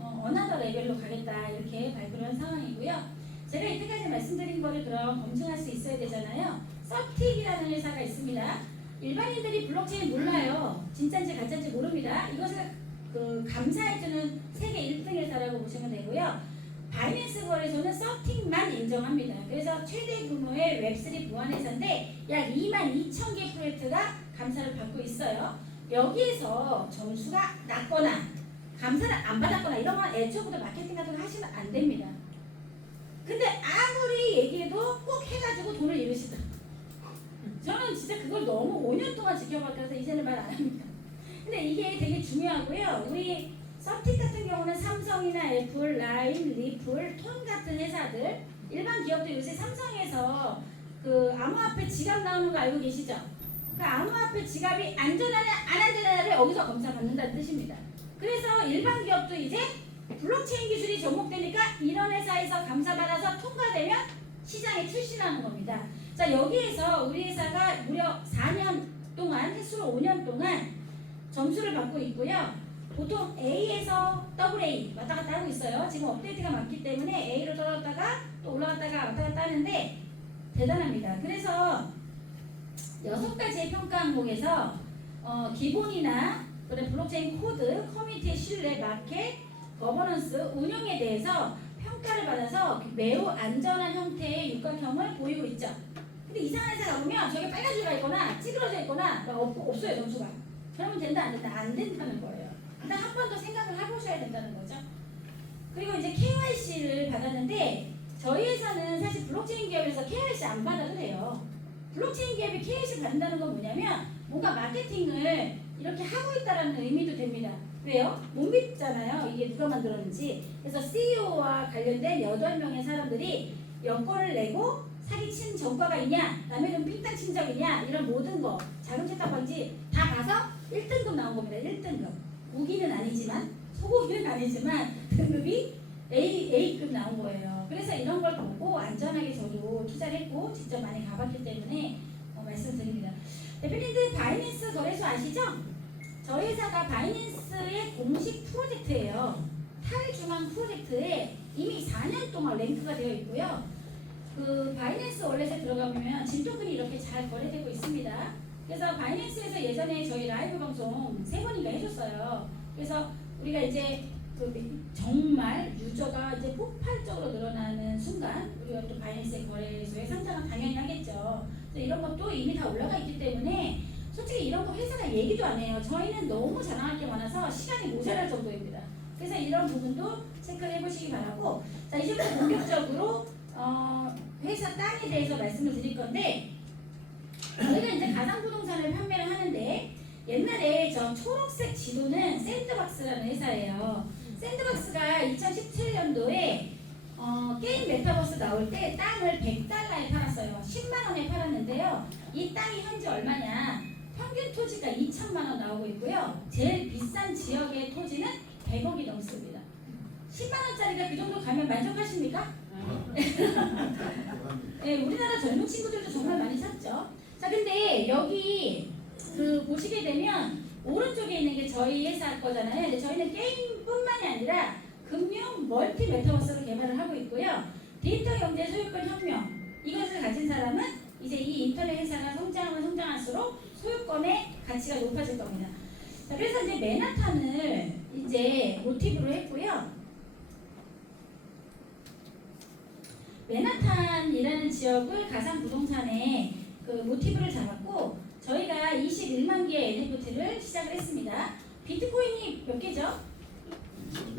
어나더 레벨로 가겠다 이렇게 발표를 한 상황이고요. 제가 이때까지 말씀드린 거를 그럼 검증할 수 있어야 되잖아요. 서틱이라는 회사가 있습니다. 일반인들이 블록체인 몰라요. 진짜인지 가짜인지 모릅니다. 이것을 그 감사해주는 세계 1등 회사라고 보시면 되고요. 바이낸스 거래소는 서틱만 인정합니다. 그래서 최대 규모의 웹3 보안 회사인데 약 22,000개 프로젝트가 감사를 받고 있어요. 여기에서 점수가 낮거나 감사를 안 받았거나 이런 건 애초부터 마케팅 같은 거 하시면 안 됩니다. 근데 아무리 얘기해도 꼭 해가지고 돈을 잃으시다. 저는 진짜 그걸 너무 5년 동안 지켜봤다서 이제는 말 안 합니다. 근데 이게 되게 중요하고요. 우리 서틱 같은 경우는 삼성이나 애플, 라임, 리플, 톤 같은 회사들, 일반 기업들 요새 삼성에서 그 암호화폐 지갑 나오는 거 알고 계시죠? 그 암호화폐 지갑이 안전하냐 안 안전하냐를 여기서 검사받는다는 뜻입니다. 그래서 일반 기업도 이제 블록체인 기술이 접목되니까 이런 회사에서 감사받아서 통과되면 시장에 출시하는 겁니다. 자, 여기에서 우리 회사가 무려 4년 동안, 횟수로 5년 동안 점수를 받고 있고요. 보통 A에서 AA 왔다 갔다 하고 있어요. 지금 업데이트가 많기 때문에 A로 떨어졌다가 또 올라갔다가 왔다 갔다 하는데 대단합니다. 그래서 6가지의 평가 항목에서 기본이나 그런 블록체인 코드, 커뮤니티의 신뢰, 마켓, 거버넌스, 운영에 대해서 평가를 받아서 매우 안전한 형태의 육각형을 보이고 있죠. 근데 이상한 회사 가보면 저게 빨간 줄가 있거나 찌그러져 있거나 없어요, 점수가. 그러면 된다, 안 된다? 안 된다는 거예요. 일단 한 번 더 생각을 해보셔야 된다는 거죠. 그리고 이제 KYC를 받았는데 저희 회사는 사실 블록체인 기업에서 KYC 안 받아도 돼요. 블록체인 기업이 KYC 받는다는 건 뭐냐면 뭔가 마케팅을 이렇게 하고 있다는 의미도 됩니다. 왜요? 못 믿잖아요. 이게 누가 만들었는지. 그래서 CEO와 관련된 8명의 사람들이 여권을 내고 사기친 전과가 있냐, 남의 돈 삥땅 친 적이냐, 이런 모든 거, 자금 세탁 방지 다 봐서 1등급 나온 겁니다. 1등급. 고기는 아니지만, 소고기는 아니지만 등급이 A급 나온 거예요. 그래서 이런 걸 보고 안전하게 저도 투자를 했고 직접 많이 가봤기 때문에 말씀드립니다. 대표님들 바이낸스 거래소 아시죠? 저희 회사가 바이낸스의 공식 프로젝트예요. 탈중앙 프로젝트에 이미 4년 동안 랭크가 되어 있고요. 그 바이낸스 월렛에 들어가 보면 진 토큰이 이렇게 잘 거래되고 있습니다. 그래서 바이낸스에서 예전에 저희 라이브 방송 3번인가 해줬어요. 그래서 우리가 이제 그 정말 유저가 이제 폭발적으로 늘어나는 순간 우리가 또 바이낸스 거래소에 상장은 당연히 하겠죠. 그래서 이런 것도 이미 다 올라가 있기 때문에 솔직히 이런 거 회사가 얘기도 안 해요. 저희는 너무 자랑할 게 많아서 시간이 모자랄 정도입니다. 그래서 이런 부분도 체크를 해보시기 바라고, 자 이제부터 본격적으로 회사 땅에 대해서 말씀을 드릴 건데, 저희가 이제 가상부동산을 판매를 하는데 옛날에 저 초록색 지도는 샌드박스라는 회사예요. 샌드박스가 2017년도에 게임 메타버스 나올 때 땅을 100달러에 팔았어요. 10만 원에 팔았는데요. 이 땅이 현재 얼마냐? 평균 토지가 2천만 원 나오고 있고요. 제일 비싼 지역의 토지는 100억이 넘습니다. 10만 원짜리가 그 정도 가면 만족하십니까? 네, 우리나라 젊은 친구들도 정말 많이 샀죠. 자, 근데 여기 그 보시게 되면 오른쪽에 있는 게 저희 회사 거잖아요. 근데 저희는 게임뿐만이 아니라 금융 멀티 메타버스를 개발을 하고 있고요. 디지털 경제 소유권 혁명, 이것을 가진 사람은 이제 이 인터넷 회사가 성장하면 성장할수록 소유권의 가치가 높아질 겁니다. 자, 그래서 이제 맨하탄을 이제 모티브로 했고요. 맨하탄이라는 지역을 가상 부동산의 그 모티브를 잡았고, 저희가 21만 개의 NFT를 시작을 했습니다. 비트코인이 몇 개죠?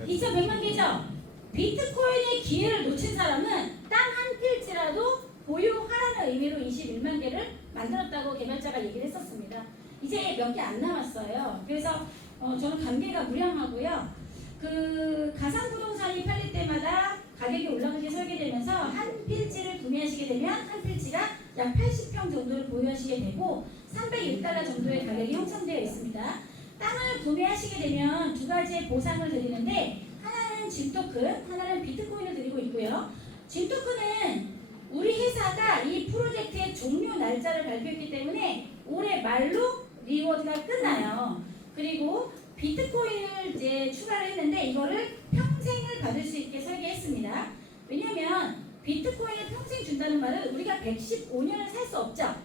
2,100만 개죠? 비트코인의 기회를 놓친 사람은 땅 한 필지라도 보유하라는 의미로 21만 개를 만들었다고 개발자가 얘기를 했었습니다. 이제 몇 개 안 남았어요. 그래서 저는 감개가 무량하고요. 그 가상부동산이 팔릴 때마다 가격이 올라가게 설계되면서 한 필지를 구매하시게 되면 한 필지가 약 80평 정도를 보유하시게 되고 306달러 정도의 가격이 형성되어 있습니다. 땅을 구매하시게 되면 두 가지의 보상을 드리는데, 하나는 진토큰, 하나는 비트코인을 드리고 있고요. 진토큰은 우리 회사가 이 프로젝트의 종료 날짜를 발표했기 때문에 올해 말로 리워드가 끝나요. 그리고 비트코인을 이제 추가를 했는데 이거를 평생을 받을 수 있게 설계했습니다. 왜냐면 비트코인을 평생 준다는 말은 우리가 115년을 살 수 없죠.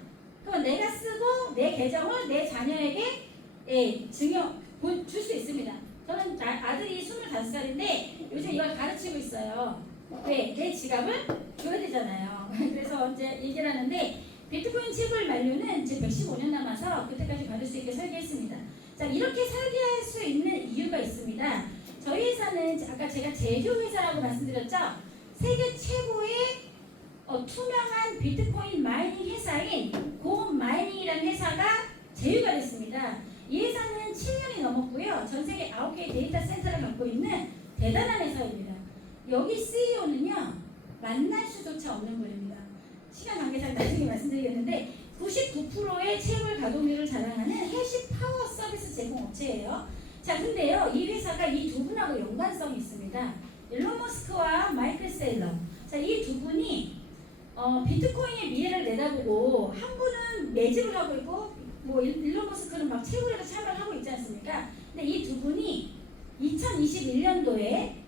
그럼 내가 쓰고 내 계정을 내 자녀에게 줄 수 있습니다. 저는 아들이 25살인데 요즘 이걸 가르치고 있어요. 왜? 내 지갑을 줘야 되잖아요. 그래서 이제 얘기를 하는데, 비트코인 채굴 만료는 이제 115년 남아서 그때까지 받을 수 있게 설계했습니다. 자, 이렇게 설계할 수 있는 이유가 있습니다. 저희 회사는 아까 제가 제휴 회사라고 말씀드렸죠. 세계 최고의 투명한 비트코인 마이닝 회사인 고마이닝이라는 회사가 제휴가 됐습니다. 이 회사는 7년이 넘었고요. 전 세계 9개의 데이터 센터를 갖고 있는 대단한 회사입니다. 여기 CEO는요, 만날 수조차 없는 분입니다. 시간 관계상 나중에 말씀드리겠는데 99%의 채굴 가동률을 자랑하는 해시 파워 서비스 제공 업체예요. 자, 근데요, 이 회사가 이 두 분하고 연관성이 있습니다. 일론 머스크와 마이클 셀러. 자, 이 두 분이 비트코인의 미래를 내다보고, 한 분은 매집을 하고 있고, 뭐 일론 머스크는 막 채굴에도 참여를 하고 있지 않습니까? 근데 이 두 분이 2021년도에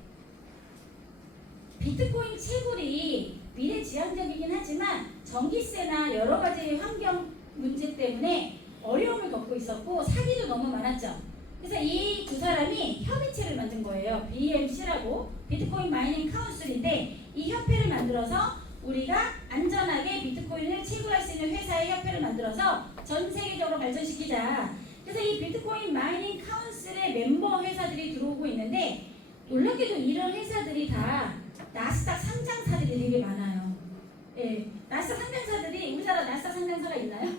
비트코인 채굴이 미래지향적이긴 하지만 전기세나 여러 가지 환경 문제 때문에 어려움을 겪고 있었고 사기도 너무 많았죠. 그래서 이 두 사람이 협의체를 만든 거예요. BMC라고, 비트코인 마이닝 카운슬인데, 이 협회를 만들어서 우리가 안전하게 비트코인을 채굴할 수 있는 회사의 협회를 만들어서 전 세계적으로 발전시키자. 그래서 이 비트코인 마이닝 카운슬의 멤버 회사들이 들어오고 있는데, 놀랍게도 이런 회사들이 다 나스닥 상장사들이 되게 많아요. 예, 나스닥 상장사들이, 우리나라 나스닥 상장사가 있나요?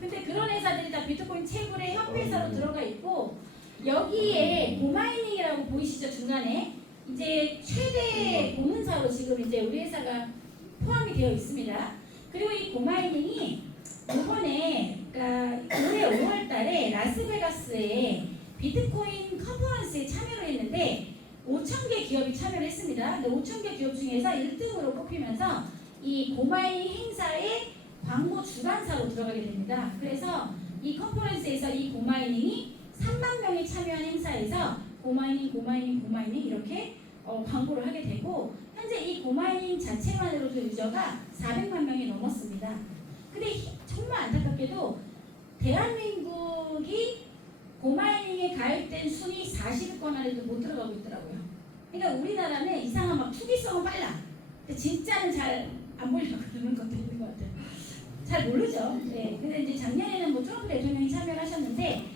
근데 그런 회사들이 다 비트코인 채굴의 협회사로 들어가 있고, 여기에 고마이닝이라고 보이시죠? 중간에 이제 최대 고문사로 지금 이제 우리 회사가 포함이 되어 있습니다. 그리고 이 고마이닝이 이번에, 그러니까 올해 5월달에 라스베가스에 비트코인 컨퍼런스에 참여를 했는데 5,000개 기업이 참여를 했습니다. 근데 5,000개 기업 중에서 1등으로 뽑히면서 이 고마이닝 행사의 광고 주관사로 들어가게 됩니다. 그래서 이 컨퍼런스에서 이 고마이닝이 3만 명이 참여한 행사에서 고마이닝 이렇게 광고를 하게 되고 현재 이 고마이닝 자체만으로도 유저가 400만 명이 넘었습니다. 근데 정말 안타깝게도 대한민국이 고마이닝에 가입된 순위 40위권 안에도 못 들어가고 있더라고요. 그러니까 우리나라는 이상한 막 투기성은 빨라. 근데 진짜는 잘 안 보려고 그러는 것도 있는 것 같아요. 잘 모르죠. 네. 근데 이제 작년에는 뭐 트럼프 대통령이 참여를 하셨는데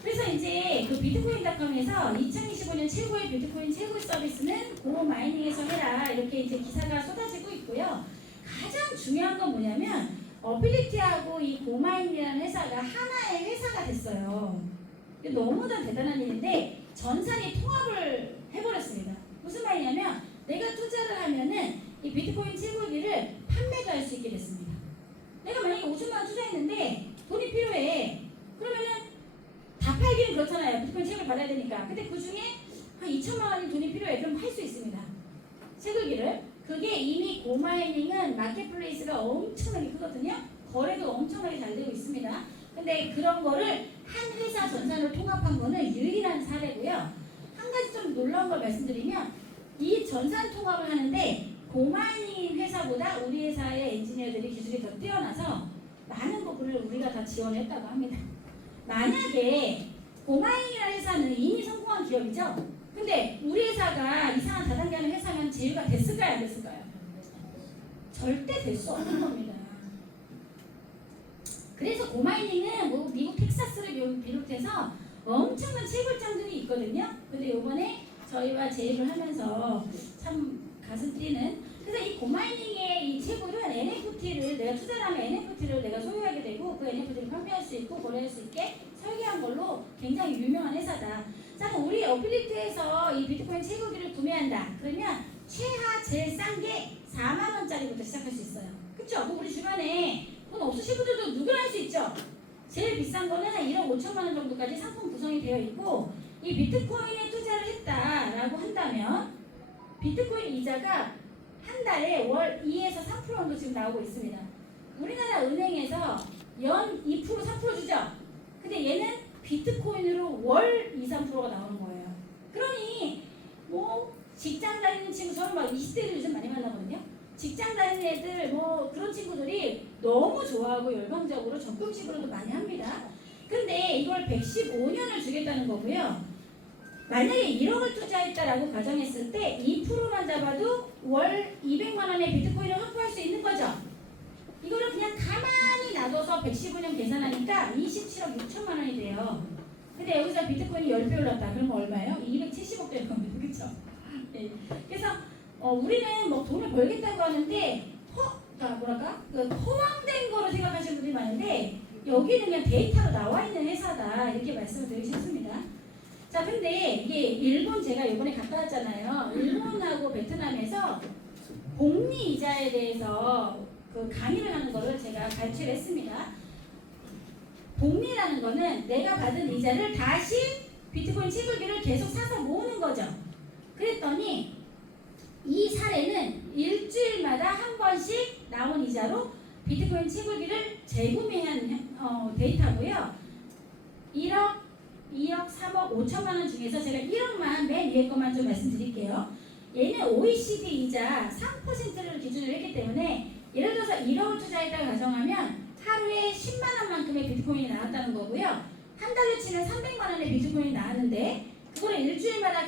그래서 이제 그 비트코인닷컴에서 2025년 최고의 비트코인 채굴 서비스는 고마이닝에서 해라 이렇게 이제 기사가 쏟아지고 있고요. 가장 중요한 건 뭐냐면 어빌리티하고 이 고마이닝이라는 회사가 하나의 회사가 됐어요. 너무나 대단한 일인데 전산이 통합을 해버렸습니다. 무슨 말이냐면 내가 투자를 하면은 이 비트코인 채굴기를 판매도 할 수 있게 됐습니다. 내가 만약에 50만 원 투자했는데 돈이 필요해. 그러면은 다 팔기는 그렇잖아요. 비트코인 채굴 받아야 되니까. 근데 그 중에 한 2천만 원이 돈이 필요해. 그럼 할 수 있습니다. 채굴기를. 그게 이미 고마이닝은 마켓플레이스가 엄청나게 크거든요. 거래도 엄청나게 잘 되고 있습니다. 근데 그런 거를 한 회사 전산을 통합한 거는 유일한 사례고요. 한 가지 좀 놀라운 걸 말씀드리면 이 전산 통합을 하는데 고마이닝 회사보다 우리 회사의 엔지니어들이 기술이 더 뛰어나서 많은 부분을 우리가 다 지원했다고 합니다. 만약에 고마이닝이라는 회사는 이미 성공한 기업이죠. 근데 우리 회사가 이상한 다단계 하는 회사면 제휴가 됐을까요? 안 됐을까요? 절대 될 수 없는 겁니다. 그래서 고마이닝은 뭐 미국 텍사스를 비롯해서 엄청난 채굴장들이 있거든요. 근데 요번에 저희와 제휴를 하면서 참 가슴 뛰는. 그래서 이 고마이닝의 이 채굴은 NFT를 내가 투자를 하면 NFT를 내가 소유하게 되고 그 NFT를 판매할 수 있고 거래할 수 있게 설계한 걸로 굉장히 유명한 회사다. 자, 그럼 우리 어필리트에서 이 비트코인 채굴기를 구매한다. 그러면 최하 제일 싼 게 4만 원짜리부터 시작할 수 있어요. 그쵸? 우리 주변에 돈 없으신 분들도 누구나 할 수 있죠. 제일 비싼 거는 한 1억 5천만 원 정도까지 상품 구성이 되어 있고 이 비트코인에 투자를 했다라고 한다면 비트코인 이자가 한 달에 월 2에서 3% 정도 지금 나오고 있습니다. 우리나라 은행에서 연 2%, 3% 주죠. 근데 얘는 비트코인으로 월 2, 3%가 나오는 거예요. 그러니 뭐 직장 다니는 친구, 저는 막 20대를 요즘 많이 만나거든요. 직장 다니는 애들 뭐 그런 친구들이 너무 좋아하고 열광적으로 적금식으로도 많이 합니다. 근데 이걸 115년을 주겠다는 거고요. 만약에 1억을 투자했다라고 가정했을 때 2%만 잡아도 월 200만 원의 비트코인을 확보할 수 있는 거죠. 이거를 그냥 가만히 놔둬서 115년 계산하니까 27억 6천만 원이 돼요. 근데 여기서 비트코인이 10배 올랐다. 그러면 얼마예요? 270억 될 겁니다. 그렇죠? 네. 그래서 우리는 뭐 돈을 벌겠다고 하는데 허황된 거로 생각하시는 분들이 많은데 여기는 그냥 데이터로 나와 있는 회사다. 이렇게 말씀을 드리고 싶습니다. 자, 근데 이게 일본 제가 이번에 갔다 왔잖아요. 일본하고 베트남에서 복리 이자에 대해서 그 강의를 하는 거를 제가 발췌를 했습니다. 복리라는 거는 내가 받은 이자를 다시 비트코인 채굴기를 계속 사서 모으는 거죠. 그랬더니 이 사례는 일주일마다 한 번씩 나온 이자로 비트코인 채굴기를 재구매한 데이터고요. 1억, 2억, 3억, 5천만 원 중에서 제가 1억만 맨 위에 것만 좀 말씀드릴게요. 얘는 OECD 이자 3%를 기준으로 했기 때문에 예를 들어서 1억을 투자했다고 가정하면 하루에 10만 원만큼의 비트코인이 나왔다는 거고요. 한 달로 치면 300만 원의 비트코인이 나왔는데 그거를 일주일마다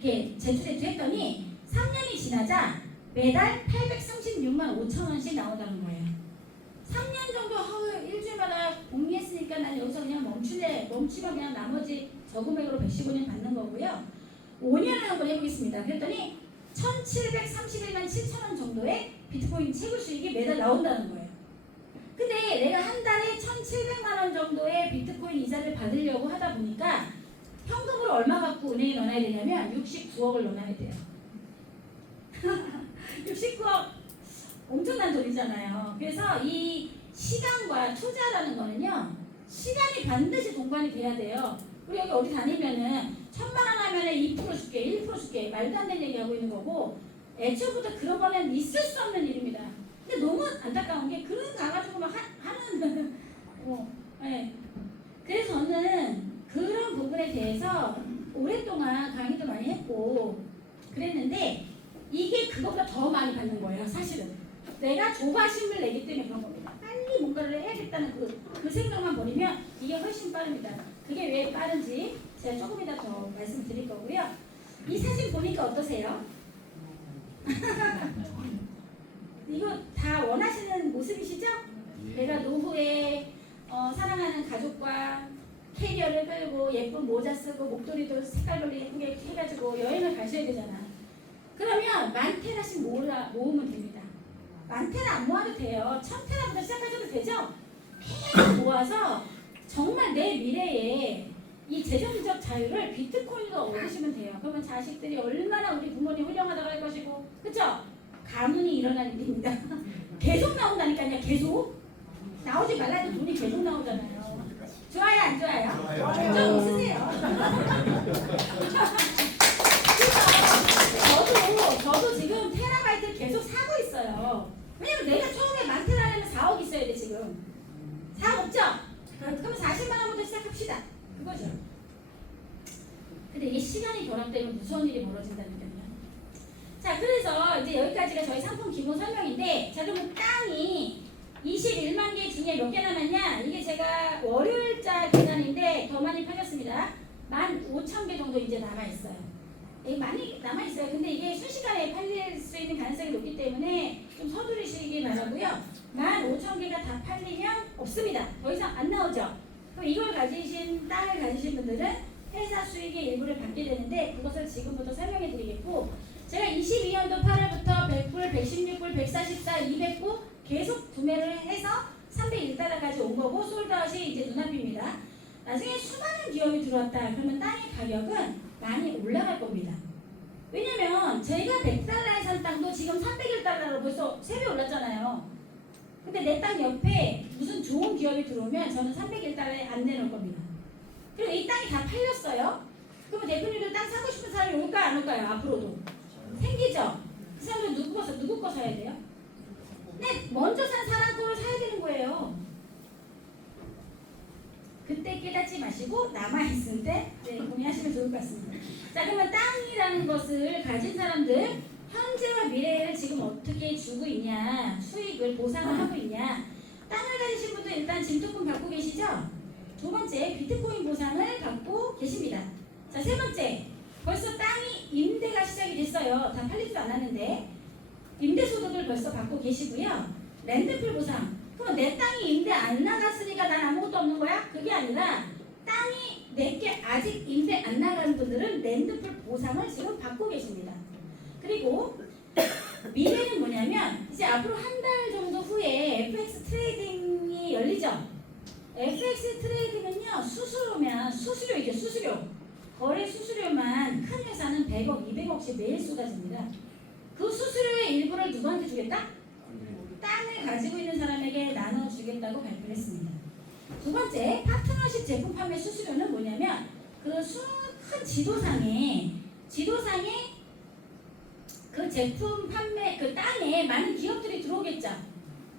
이렇게 제출했더니 3년이 지나자 매달 836만 5천 원씩 나온다는 거예요. 3년 정도 일주일마다 복리했으니까 난 여기서 그냥 멈추면 그냥 나머지 저금액으로 115년 받는 거고요. 5년을 한번 해보겠습니다. 그랬더니 1731만 7천 원 정도의 비트코인 채굴 수익이 매달 나온다는 거예요. 근데 내가 한 달에 1,700만 원 정도의 비트코인 이자를 받으려고 하다 보니까 현금으로 얼마 갖고 은행에 넣어야 되냐면 69억을 넣어야 돼요. 69억 엄청난 돈이잖아요. 그래서 이 시간과 투자라는 거는요, 시간이 반드시 동반이 돼야 돼요. 우리 여기 어디 다니면은 1,000만 원 하면은 2% 줄게, 1% 줄게, 말도 안 되는 얘기 하고 있는 거고, 애초부터 그런 거는 있을 수 없는 일입니다. 근데 너무 안타까운 게 그런 가가지고 막 하는 네. 그래서 저는 그런 부분에 대해서 오랫동안 강의도 많이 했고 그랬는데 이게 그것보다 더 많이 받는 거예요. 사실은 내가 조바심을 내기 때문에 그런 겁니다. 빨리 뭔가를 해야겠다는 그 생각만 버리면 이게 훨씬 빠릅니다. 그게 왜 빠른지 제가 조금 이따 더 말씀드릴 거고요. 이 사진 보니까 어떠세요? 이거 다 원하시는 모습이시죠? 내가 노후에 사랑하는 가족과 캐리어를 끌고 예쁜 모자 쓰고 목도리도 색깔별로 예쁘게 해가지고 여행을 가셔야 되잖아. 그러면 10,000테라씩 모으면 됩니다. 10,000테라 안 모아도 돼요. 1,000테라부터 시작하셔도 되죠? 계속 모아서 정말 내 미래에 이 재정적 자유를 비트코인으로 얻으시면 돼요. 그러면 자식들이 얼마나 우리 부모님 훌륭하다고 할 것이고, 그쵸? 가문이 일어날 일입니다. 계속 나온다니까요. 계속 나오지 말라도 돈이 계속 나오잖아요. 좋아요, 안 좋아요? 좋아요. 좀 웃으세요. 그래서 저도 지금 테라바이트를 계속 사고 있어요. 왜냐면 내가 처음에 10,000테라 하려면 4억 있어야 돼 지금. 4억 없죠? 그럼 40만 원부터 시작합시다. 그거죠. 근데 이게 시간이 결합되면 무서운 일이 벌어진다니까요. 자, 그래서 이제 여기까지가 저희 상품 기본 설명인데, 자, 그러면 땅이 21만 개 중에 몇 개 남았냐? 이게 제가 월요일자 계산인데 더 많이 팔렸습니다. 15,000개 정도 이제 남아있어요. 많이 남아있어요. 근데 이게 순식간에 팔릴 수 있는 가능성이 높기 때문에 좀 서두르시기 바라고요. 15,000개가 다 팔리면 없습니다. 더 이상 안 나오죠. 그럼 이걸 가지신 땅을 가지신 분들은 회사 수익의 일부를 받게 되는데, 그것을 지금부터 설명해 드리겠고, 제가 22년도 8월부터 100불, 116불, 144, 200불 계속 구매를 해서 301달러까지 온 거고, 솔드아웃이 이제 눈앞입니다. 나중에 수많은 기업이 들어왔다. 그러면 땅의 가격은 많이 올라갈 겁니다. 왜냐면 제가 100달러에 산 땅도 지금 301달러로 벌써 3배 올랐잖아요. 근데 내 땅 옆에 무슨 좋은 기업이 들어오면 저는 301달러에 안 내놓을 겁니다. 그리고 이 땅이 다 팔렸어요. 그러면 대표님들 땅 사고 싶은 사람이 올까요, 안 올까요? 앞으로도 생기죠. 그 사람들 누구 거 사야 돼요? 근데 먼저 산 사람 거를 사야 되는 거예요. 그때 깨닫지 마시고 남아있을 때 구매하시면 좋을 것 같습니다. 자, 그러면 땅이라는 것을 가진 사람들, 현재와 미래를 지금 어떻게 주고 있냐, 수익을 보상을 하고 있냐. 땅을 가지신 분들 일단 진토금 받고 계시죠? 두 번째, 비트코인 보상을 받고 계십니다. 자, 세 번째, 벌써 땅이 임대가 시작이 됐어요. 다 팔리지도 않았는데 임대소득을 벌써 받고 계시고요. 랜드풀 보상. 그럼 내 땅이 임대 안 나갔으니까 난 아무것도 없는 거야? 그게 아니라 땅이 내게 아직 임대 안 나간 분들은 랜드풀 보상을 지금 받고 계십니다. 그리고 미래는 뭐냐면, 이제 앞으로 한 달 정도 후에 FX 트레이딩이 열리죠. FX 트레이딩은요, 수수료이죠. 수수료. 거래 수수료만 큰 회사는 100억, 200억씩 매일 쏟아집니다. 그 수수료의 일부를 누구한테 주겠다? 땅을 가지고 있는 사람에게 나눠주겠다고 발표를 했습니다. 두 번째, 파트너십 제품 판매 수수료는 뭐냐면, 그 큰 지도상에 그 제품 판매, 그 땅에 많은 기업들이 들어오겠죠.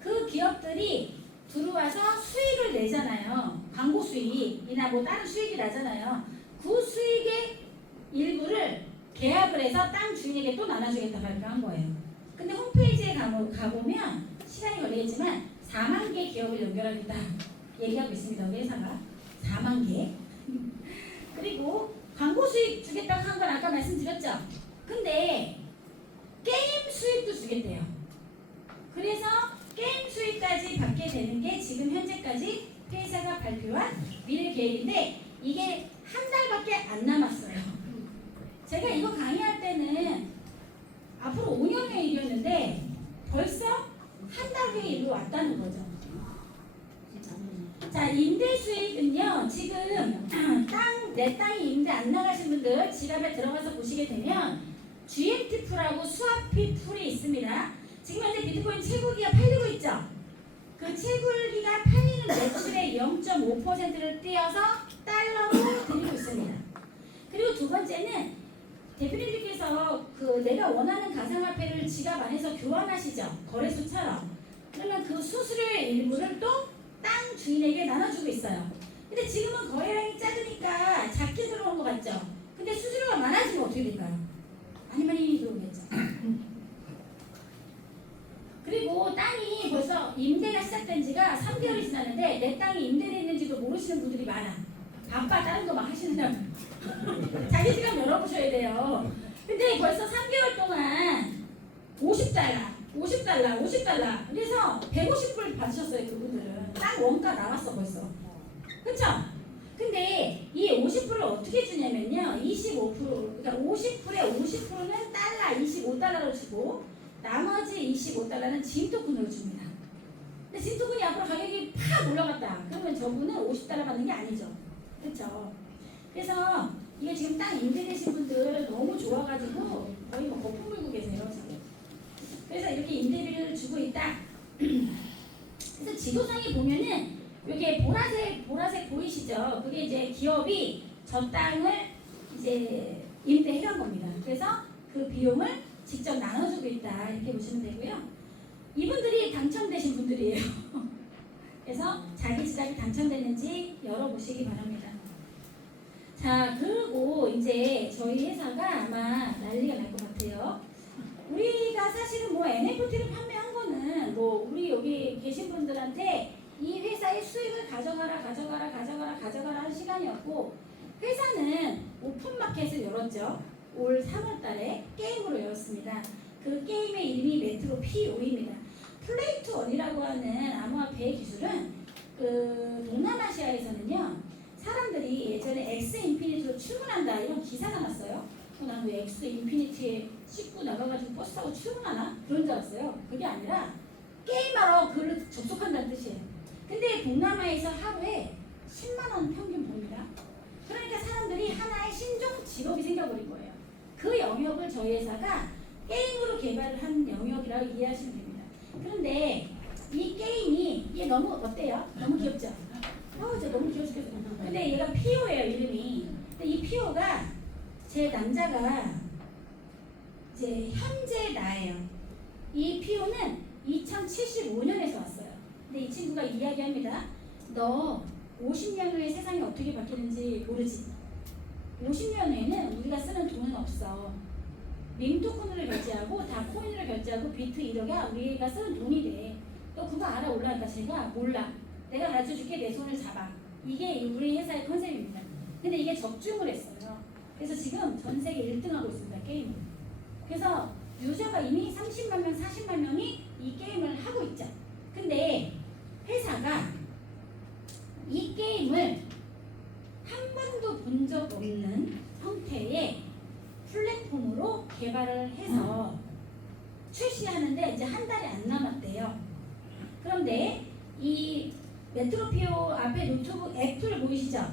그 기업들이 들어와서 수익을 내잖아요. 광고 수익이나 뭐 다른 수익이 나잖아요. 그 수익의 일부를 계약을 해서 땅 주인에게 또 나눠주겠다 발표한 거예요. 근데 홈페이지에 가보면 시간이 걸리겠지만 4만 개 기업을 연결하겠다 얘기하고 있습니다. 우리 회사가 4만 개. 그리고 광고 수익 주겠다고 한 건 아까 말씀드렸죠. 근데 게임 수익도 주겠대요. 그래서 게임 수익까지 받게 되는 게 지금 현재까지 회사가 발표한 미래 계획인데, 이게 한 달밖에 안 남았어요. 제가 이거 강의할 때는 앞으로 5년 후의 일이었는데 벌써 한 달 후에 일로 왔다는 거죠. 자, 임대 수익은요, 지금 내 땅이 임대 안 나가신 분들 지갑에 들어가서 보시게 되면 GMT 풀하고 스와피 풀이 있습니다. 지금 현재 비트코인 채굴기가 팔리고 있죠. 그 채굴기가 팔리는 매출의 0.5%를 떼어서 달러로 드리고 있습니다. 그리고 두 번째는 대표님들께서 그 내가 원하는 가상화폐를 지갑 안에서 교환하시죠. 거래소처럼. 그러면 그 수수료의 일부를 또 땅 주인에게 나눠주고 있어요. 근데 지금은 거래량이 작으니까 작게 들어온 것 같죠. 근데 수수료가 많아지면 어떻게 될까요? 안 많이 들어오겠죠. 그리고 땅이 벌써 임대가 시작된 지가 3개월이 지났는데 내 땅이 임대됐는지도 모르시는 분들이 많아. 바빠 다른 거 막 하시느라고. 자기 지갑 열어보셔야 돼요. 근데 벌써 3개월 동안 50달러 그래서 150불 받으셨어요. 그분들은 땅 원가 나왔어 벌써. 그쵸? 근데 이 50%를 어떻게 주냐면요, 25%, 그러니까 50%에 50%는 달러 25달러로 주고 나머지 25달러는 짐토큰으로 줍니다. 근데 짐토큰이 앞으로 가격이 팍 올라갔다 그러면 저분은 50달러 받는 게 아니죠. 그쵸? 그래서 이게 지금 땅 임대되신 분들 너무 좋아가지고 거의 뭐 거품 물고 계세요 지금. 그래서 이렇게 임대비를 주고 있다. 그래서 지도상에 보면은 이게 보라색 보이시죠? 그게 이제 기업이 저 땅을 이제 임대해간 겁니다. 그래서 그 비용을 직접 나눠주고 있다 이렇게 보시면 되고요. 이분들이 당첨되신 분들이에요. 그래서 자기 지갑이 당첨됐는지 열어보시기 바랍니다. 자, 그리고 이제 저희 회사가 아마 난리가 날 것 같아요. 우리가 사실은 뭐 NFT를 판매한 거는 뭐 우리 여기 계신 분들한테 이 회사의 수익을 가져가라 할 시간이었고, 회사는 오픈마켓을 열었죠. 올 3월 달에 게임으로 열었습니다. 그 게임의 이름이 메트로 P5입니다. 플레이 투 원이라고 하는 암호화폐의 기술은 그 동남아시아에서는요, 사람들이 예전에 엑스 인피니티로 출근한다 이런 기사가 났어요. 난 왜 엑스 인피니티에 싣고 나가가지고 버스 타고 출근하나? 그런 줄 알았어요. 그게 아니라 게임하러 그를 접속한다는 뜻이에요. 근데 동남아에서 하루에 10만원 평균 봅니다. 그러니까 사람들이 하나의 신종 직업이 생겨버린 거예요. 그 영역을 저희 회사가 게임으로 개발을 한 영역이라고 이해하시면 됩니다. 그런데 이 게임이 이게 너무 어때요? 너무 귀엽죠? 저 너무 귀여워 죽겠어. 근데 얘가 피오예요 이름이. 근데 이 피오가 제 남자가 이제 현재 나예요. 이 피오는 2075년에서 왔어요. 근데 이 친구가 이야기합니다. 너 50년 후에 세상이 어떻게 바뀌는지 모르지? 50년 후에는 우리가 쓰는 돈은 없어. 밈토큰으로 결제하고 다 코인으로 결제하고 비트 1호가 우리가 쓰는 돈이 돼. 너 그거 알아? 올라니까 제가 몰라. 내가 가르쳐줄게. 내 손을 잡아. 이게 우리 회사의 컨셉입니다. 근데 이게 적중을 했어요. 그래서 지금 전 세계 1등하고 있습니다. 게임을. 그래서 유저가 이미 30만 명, 40만 명이 이 게임을 하고 있죠. 근데 회사가 이 게임을 한 번도 본 적 없는 형태의 플랫폼으로 개발을 해서 출시하는데 이제 한 달이 안 남았대요. 그런데 이 메트로피오 앞에 노트북 애플 보이시죠?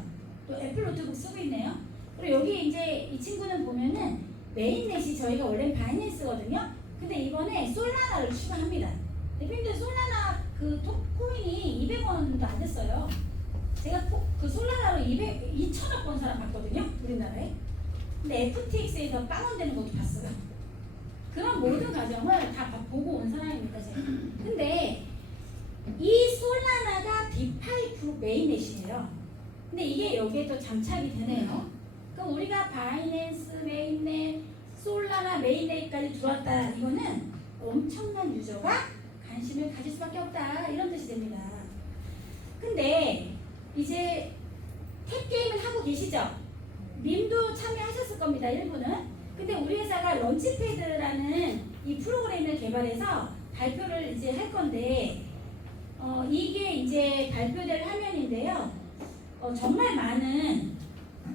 또 애플 노트북 쓰고 있네요. 그리고 여기 이제 이 친구는 보면은 메인넷이 저희가 원래 바이낸스거든요. 근데 이번에 솔라나를 추가합니다. 대표님들 솔라나 그 코인이 200원도 안 됐어요. 제가 그 솔라나로 2천억 번 사람 봤거든요. 우리나라에. 근데 FTX에서 빵원 되는 것도 봤어요. 그런 모든 과정을 다 보고 온 사람입니다. 제가. 근데 이 솔라나가 디파이 프로 메인넷이에요. 근데 이게 여기에 또 장착이 되네요. 그럼 우리가 바이낸스 메인넷, 솔라나 메인넷까지 들어왔다. 이거는 엄청난 유저가 관심을 가질 수밖에 없다. 이런 뜻이 됩니다. 근데 이제 탭 게임을 하고 계시죠? 밈도 참여하셨을 겁니다. 일부는. 근데 우리 회사가 런치패드라는 이 프로그램을 개발해서 발표를 이제 할 건데, 이게 이제 발표될 화면인데요. 정말 많은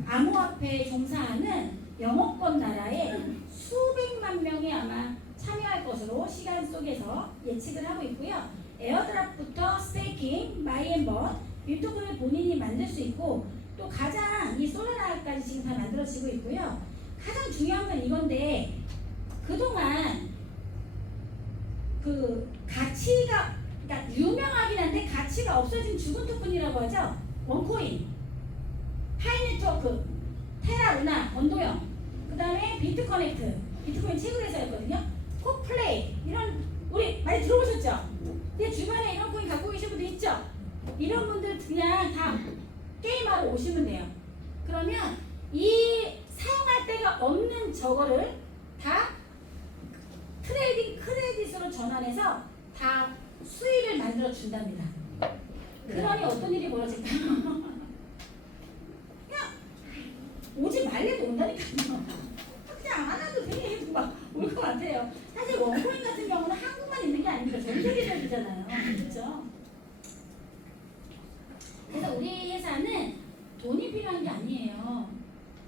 암호화폐에 종사하는 영어권 나라에 수백만 명이 아마 참여할 것으로 시간 속에서 예측을 하고 있고요. 에어드랍부터 스테이킹, 마이앤번, 밈토큰을 본인이 만들 수 있고, 또 가장 이 솔라나까지 지금 다 만들어지고 있고요. 가장 중요한 건 이건데, 그동안 그 가치가, 그러니까 유명하긴 한데 가치가 없어진 죽은 토큰이라고 하죠. 원코인, 하이네트워크, 테라루나, 건도형, 그 다음에 비트커넥트, 비트코인 최근 회사였거든요. 코플레이, 이런 우리 많이 들어보셨죠? 내 주변에 이런 코인 갖고 계신 분들 있죠? 이런 분들 그냥 다 게임하러 오시면 돼요. 그러면 이 사용할 데가 없는 저거를 다 안에서 다 수위를 만들어 준답니다. 그러니 어떤 일이 벌어질까요? 그냥 오지 말래도 온다니까요. 그냥 안 와도 돼. 막올 것 같아요. 사실 원코인 같은 경우는 한국만 있는 게 아닙니다. 전 세계적이잖아요. 그렇죠? 그래서 우리 회사는 돈이 필요한 게 아니에요.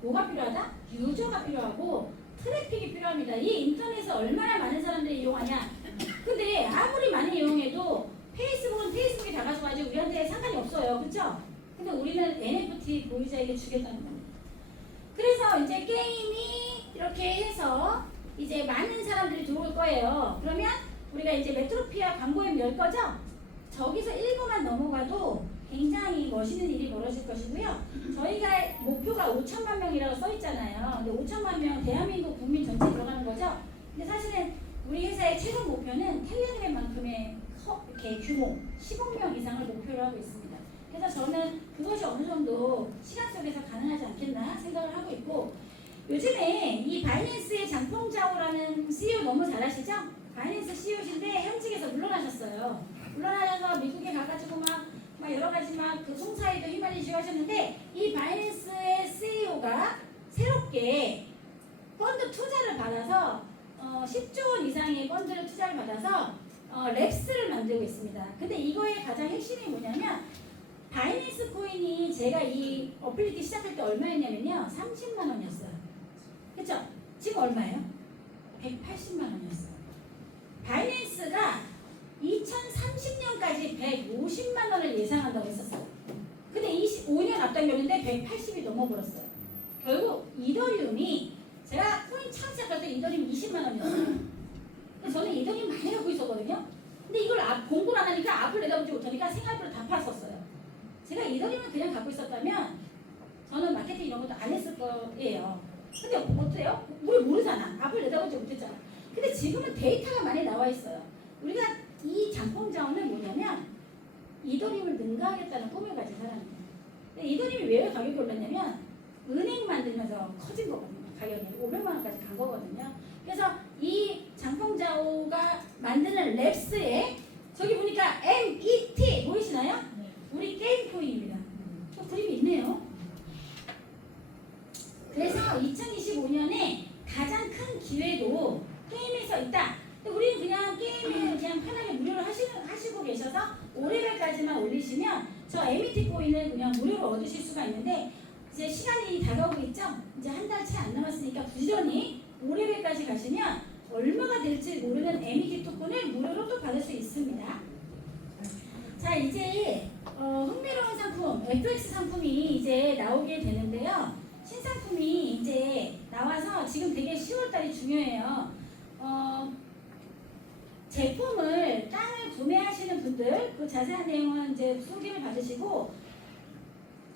뭐가 필요하다? 유저가 필요하고 트래픽이 필요합니다. 이 인터넷에 얼마나 많은 사람들이 이용하냐. 근데 아무리 많이 이용해도 페이스북은 페이스북이 다 가져가지 우리한테 상관이 없어요. 그렇죠? 근데 우리는 NFT 보유자에게 주겠다는 겁니다. 그래서 이제 게임이 이렇게 해서 이제 많은 사람들이 들어올 거예요. 그러면 우리가 이제 메트로피아 광고앱 열 거죠? 저기서 1분만 넘어가도 굉장히 멋있는 일이 벌어질 것이고요. 저희가 목표가 5천만 명이라고 써 있잖아요. 근데 5천만 명 대한민국 국민 전체 들어가는 거죠. 근데 사실은 우리 회사의 최종 목표는 텔레그램만큼의 이렇게 규모 10억 명 이상을 목표로 하고 있습니다. 그래서 저는 그것이 어느 정도 시간 속에서 가능하지 않겠나 생각을 하고 있고, 요즘에 이 바이낸스의 장펑자오라는 CEO 너무 잘 아시죠? 바이낸스 CEO신데 현직에서 물러나셨어요. 물러나셔서 미국에 가가지고 막 여러 가지 막 그 송사에도 휘말리시고 하셨는데, 이 바이낸스의 CEO가 새롭게 펀드 투자를 받아서 10조 원 이상의 펀드를 투자를 받아서 랩스를 만들고 있습니다. 근데 이거의 가장 핵심이 뭐냐면, 바이낸스 코인이 제가 이 어플리티 시작할 때 얼마였냐면요, 30만 원이었어요. 그쵸? 지금 얼마예요? 180만 원이었어요. 바이낸스가 2030년까지 150만 원을 예상한다고 했었어요. 근데 5년 앞당겼는데 180이 넘어버렸어요. 결국 이더리움이, 제가 코인 처음 시작할 때 이더리움 20만 원이었어요. 근데 저는 이더리움 많이 갖고 있었거든요. 근데 이걸 공부를 안 하니까 앞을 내다보지 못하니까 생활비를 다 팔았었어요. 제가 이더리움을 그냥 갖고 있었다면 저는 마케팅 이런 것도 안 했을 거예요. 근데 어때요? 우리 모르잖아. 앞을 내다보지 못했잖아. 근데 지금은 데이터가 많이 나와 있어요. 우리가 이 장펑자원은 뭐냐면 이더리움을 능가하겠다는 꿈을 가진 사람입니다. 근데 이더리움이 왜 가격이 올랐냐면 은행 만들면서 커진 거거든요. 가격이 500만 원까지 간 거거든요. 그래서 이 장펑자오가 만드는 랩스에 저기 보니까 MET 보이시나요? 우리 게임 코인입니다. 또 그림이 있네요. 그래서 2025년에 가장 큰 기회도 게임에서 있다. 근데 우리는 그냥 게임을 그냥 편하게 무료로 하시고 계셔서 5레벨까지만 올리시면 저 MET 코인을 그냥 무료로 얻으실 수가 있는데, 이제 시간이 다가오고 있죠? 이제 한 달 채 안 남았으니까 부지런히 5레벨까지 가시면 얼마가 될지 모르는 MET 토큰을 무료로 또 받을 수 있습니다. 자, 이제 흥미로운 상품, FX 상품이 이제 나오게 되는데요. 신상품이 이제 나와서 지금 되게 10월달이 중요해요. 제품을 땅을 구매하시는 분들, 그 자세한 내용은 이제 소개를 받으시고,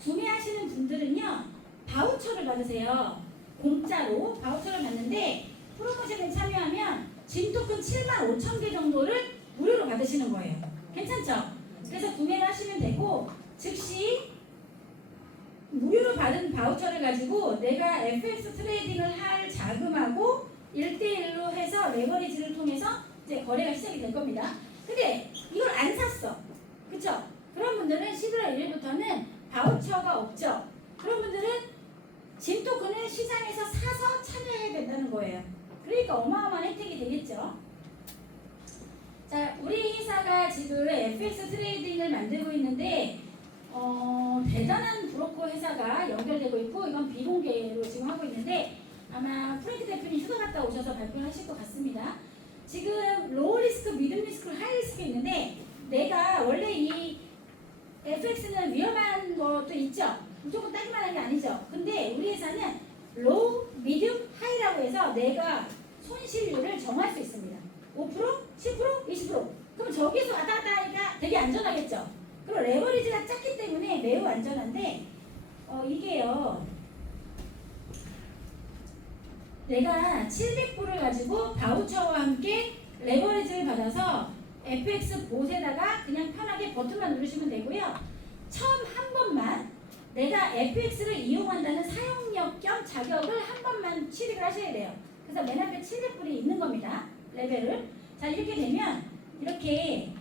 구매하시는 분들은요 바우처를 받으세요. 공짜로 바우처를 받는데, 프로모션에 참여하면 진 토큰 75,000개 정도를 무료로 받으시는 거예요. 괜찮죠? 그래서 구매를 하시면 되고, 즉시 무료로 받은 바우처를 가지고 내가 FX 트레이딩을 할 자금하고 1대1로 해서 레버리지를 통해서 이제 거래가 시작이 될 겁니다. 근데 이걸 안 샀어. 그쵸? 그런 분들은 11월 1일부터는 바우처가 없죠. 그런 분들은 진 토큰을 시장에서 사서 참여해야 된다는 거예요. 그러니까 어마어마한 혜택이 되겠죠. 자, 우리 회사가 지금 FX 트레이딩을 만들고 있는데 대단한 브로커 회사가 연결되고 있고, 이건 비공개로 지금 하고 있는데 아마 프랭크 대표님 휴가 갔다 오셔서 발표를 하실 것 같습니다. 지금 로우 리스크, 미들 리스크, 하이 리스크 있는데, 내가 원래 이 FX는 위험한 것도 있죠. 무조건 따기만 하는 게 아니죠. 근데 우리 회사는 로우, 미들, 하이라고 해서 내가 손실률을 정할 수 있습니다. 5%, 10%, 20%. 그럼 저기서 왔다 갔다 하니까 되게 안전하겠죠. 그리고 레버리지가 작기 때문에 매우 안전한데, 이게요, 내가 700불을 가지고 바우처와 함께 레버리지를 받아서 FX 봇에다가 그냥 편하게 버튼만 누르시면 되고요. 처음 한 번만 내가 FX를 이용한다는 사용력 겸 자격을 한 번만 취득을 하셔야 돼요. 그래서 맨 앞에 700불이 있는 겁니다. 레벨을. 자, 이렇게 되면 이렇게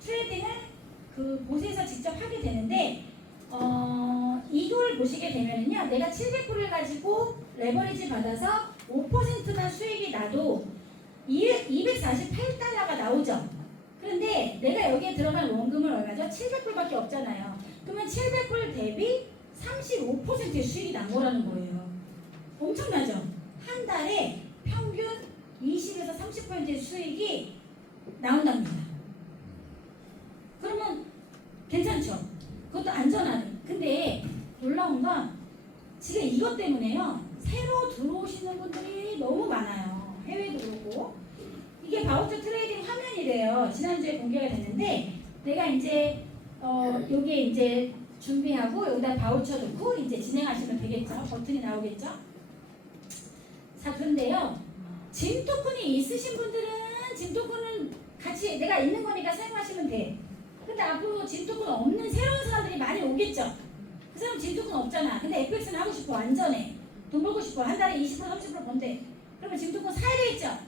트레이딩을 그 곳에서 직접 하게 되는데 이걸 보시게 되면은요, 내가 700불을 가지고 레버리지 받아서 5%만 수익이 나도 248달러가 나오죠. 그런데 내가 여기에 들어간 원금은 얼마죠? 700불밖에 없잖아요. 그러면 700불 대비 35%의 수익이 난 거라는 거예요. 엄청나죠? 한 달에 평균 20에서 30%의 수익이 나온답니다. 그러면 괜찮죠? 그것도 안전하네. 근데 놀라운 건 지금 이것 때문에요, 새로 들어오시는 분들이 너무 많아요. 해외도 그렇고. 이게 바우처 트레이딩 화면이래요. 지난주에 공개가 됐는데 내가 이제 여기에 이제 준비하고 여기다 바우처 넣고 이제 진행하시면 되겠죠. 버튼이 나오겠죠. 자, 그런데요, 짐 토큰이 있으신 분들은 짐 토큰은 같이 내가 있는 거니까 사용하시면 돼. 근데 앞으로 짐 토큰 없는 새로운 사람들이 많이 오겠죠. 그 사람 짐 토큰 없잖아. 근데 FX는 하고 싶어. 안전해. 돈 벌고 싶어. 한 달에 20% 30% 번대. 그러면 짐 토큰 사야 되겠죠.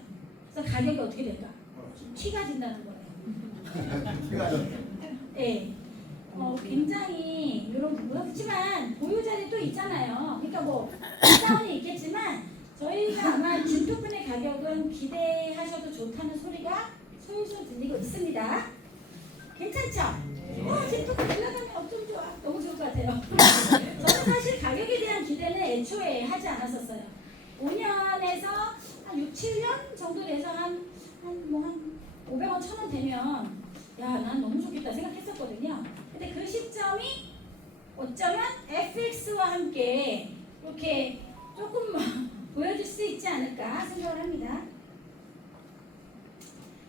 그래서 가격이 어떻게 될까? 티가 진다는 거예요. 네. 굉장히 이런 부분. 그렇지만 보유자들이 또 있잖아요. 그러니까 뭐 다운이 있겠지만 저희가 아마 짐 토큰의 가격은 기대하셔도 좋다는 소리가 솔솔 들리고 있습니다. 괜찮죠? 짐 토큰 올라가면 엄청 좋아. 너무 좋을 것 같아요. 저는 사실 가격에 대한 기대는 애초에 하지 않았었어요. 5년에서 한 6, 7년 정도 돼서 한 500원, 1000원 되면 야, 난 너무 좋겠다 생각했었거든요. 근데 그 시점이 어쩌면 FX와 함께 이렇게 조금 보여줄 수 있지 않을까 생각을 합니다.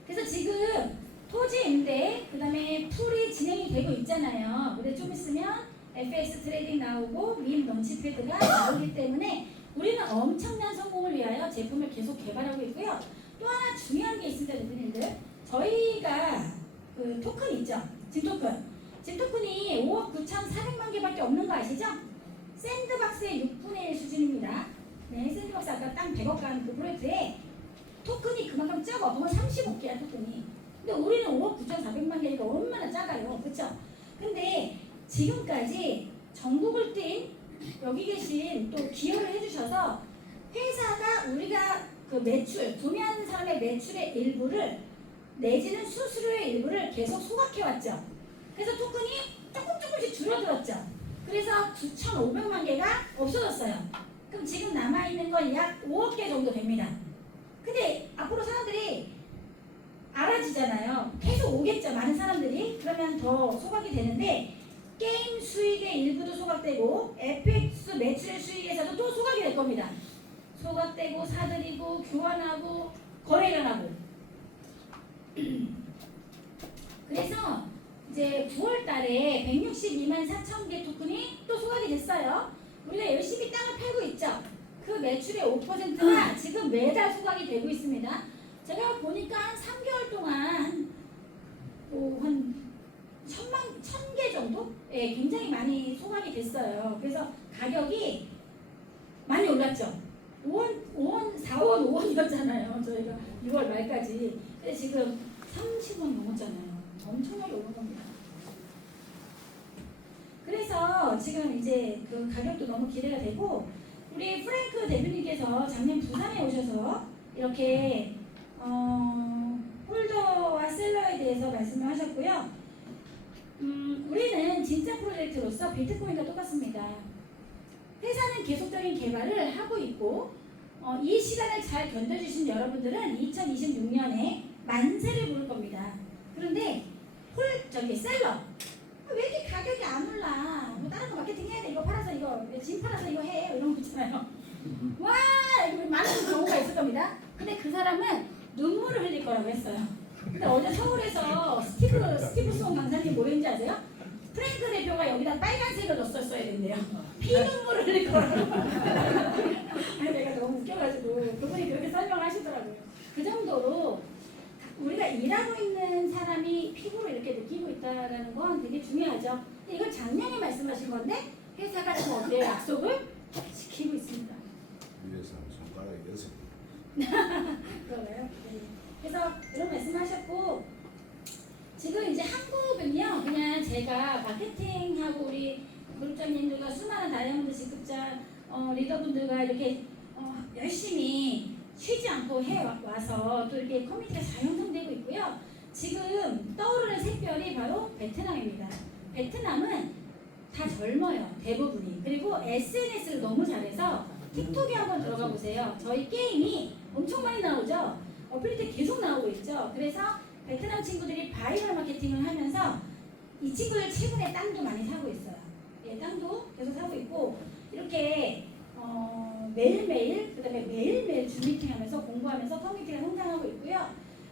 그래서 지금 토지 임대, 그 다음에 풀이 진행이 되고 있잖아요. 근데 좀 있으면 FX 트레이딩 나오고 밈 런치패드가 나오기 때문에 우리는 엄청난 성공을 위하여 제품을 계속 개발하고 있고요. 또 하나 중요한 게 있습니다, 대표님들. 저희가 그 토큰 있죠? 짐 토큰. 짐 토큰이 5억 9,400만 개밖에 없는 거 아시죠? 샌드박스의 6분의 1 수준입니다. 네, 샌드박스 아까 땅 100억 간 그 프로젝트에 토큰이 그만큼 적어. 그건 35개야, 토큰이. 근데 우리는 5억 9,400만 개니까 얼마나 작아요. 그쵸? 근데 지금까지 전국을 뛴 여기 계신 또 기여를 해주셔서 회사가 우리가 그 매출, 구매하는 사람의 매출의 일부를 내지는 수수료의 일부를 계속 소각해왔죠. 그래서 토큰이 조금씩 줄어들었죠. 그래서 9,500만 개가 없어졌어요. 그럼 지금 남아있는 건 약 5억 개 정도 됩니다. 근데 앞으로 사람들이 알아지잖아요. 계속 오겠죠, 많은 사람들이. 그러면 더 소각이 되는데 게임 수익의 일부도 소각되고 FX 매출의 수익에서도 또 소각이 될 겁니다. 소각되고 사들이고 교환하고 거래 일어나고. 그래서 이제 9월 달에 162만 4천 개 토큰이 또 소각이 됐어요. 우리가 열심히 땅을 팔고 있죠. 그 매출의 5%가 지금 매달 소각이 되고 있습니다. 제가 보니까 한 3개월 동안 한 1,000개 정도? 예, 굉장히 많이 소각이 됐어요. 그래서 가격이 많이 올랐죠. 4원, 5원이었잖아요. 저희가 6월 말까지. 근데 지금 30원 넘었잖아요. 엄청나게 오른 겁니다. 그래서 지금 이제 그 가격도 너무 기대가 되고, 우리 프랭크 대표님께서 작년 부산에 오셔서 이렇게 홀더와 셀러에 대해서 말씀을 하셨고요. 우리는 진짜 프로젝트로서 비트코인과 똑같습니다. 회사는 계속적인 개발을 하고 있고, 이 시간을 잘 견뎌주신 여러분들은 2026년에 만세를 부를 겁니다. 그런데 셀러, 왜 이렇게 가격이 안 올라? 뭐 다른 거 마케팅 해야 돼. 이거 팔아서 이거 진 팔아서 이거 해. 이런 거 있잖아요. 와, 많은 경우가 있을 겁니다. 근데 그 사람은 눈물을 흘릴 거라고 했어요. 근데 어제 서울에서 스티브송 강사님 뭐 했는지 아세요? 프랭크 대표가 여기다 빨간색을 넣었어야 된대요. 피눈물을 흘릴 거라고. 아니, 내가 너무 웃겨가지고 그분이 그렇게 설명하시더라고요. 그 정도로 우리가 일하고 있는 사람이 피부로 이렇게 느끼고 있다는 건 되게 중요하죠. 근데 이걸 작년에 말씀하신 건데 회사가 지금 어때요? 약속을 지키고 있습니다. 위에서 손가락이 6개. 그러나요? 네. 그래서 그런 말씀하셨고 지금 이제 한국은요 그냥 제가 마케팅하고 우리 그룹장님들과 수많은 다이아몬드 직급자 리더분들과 이렇게 열심히 쉬지 않고 해와서 또 이렇게 커뮤니티가 잘 형성되고 있고요. 지금 떠오르는 샛별이 바로 베트남입니다. 베트남은 다 젊어요. 대부분이. 그리고 SNS를 너무 잘해서 틱톡에 한번 들어가 보세요. 저희 게임이 엄청 많이 나오죠. 어플리티 계속 나오고 있죠. 그래서 베트남 친구들이 바이럴 마케팅을 하면서 이 친구들 최근에 땅도 많이 사고 있어요. 예, 땅도 계속 사고 있고 이렇게 매일매일 그다음에 매일매일 줌 미팅하면서 공부하면서 커뮤니티가 성장하고 있고요.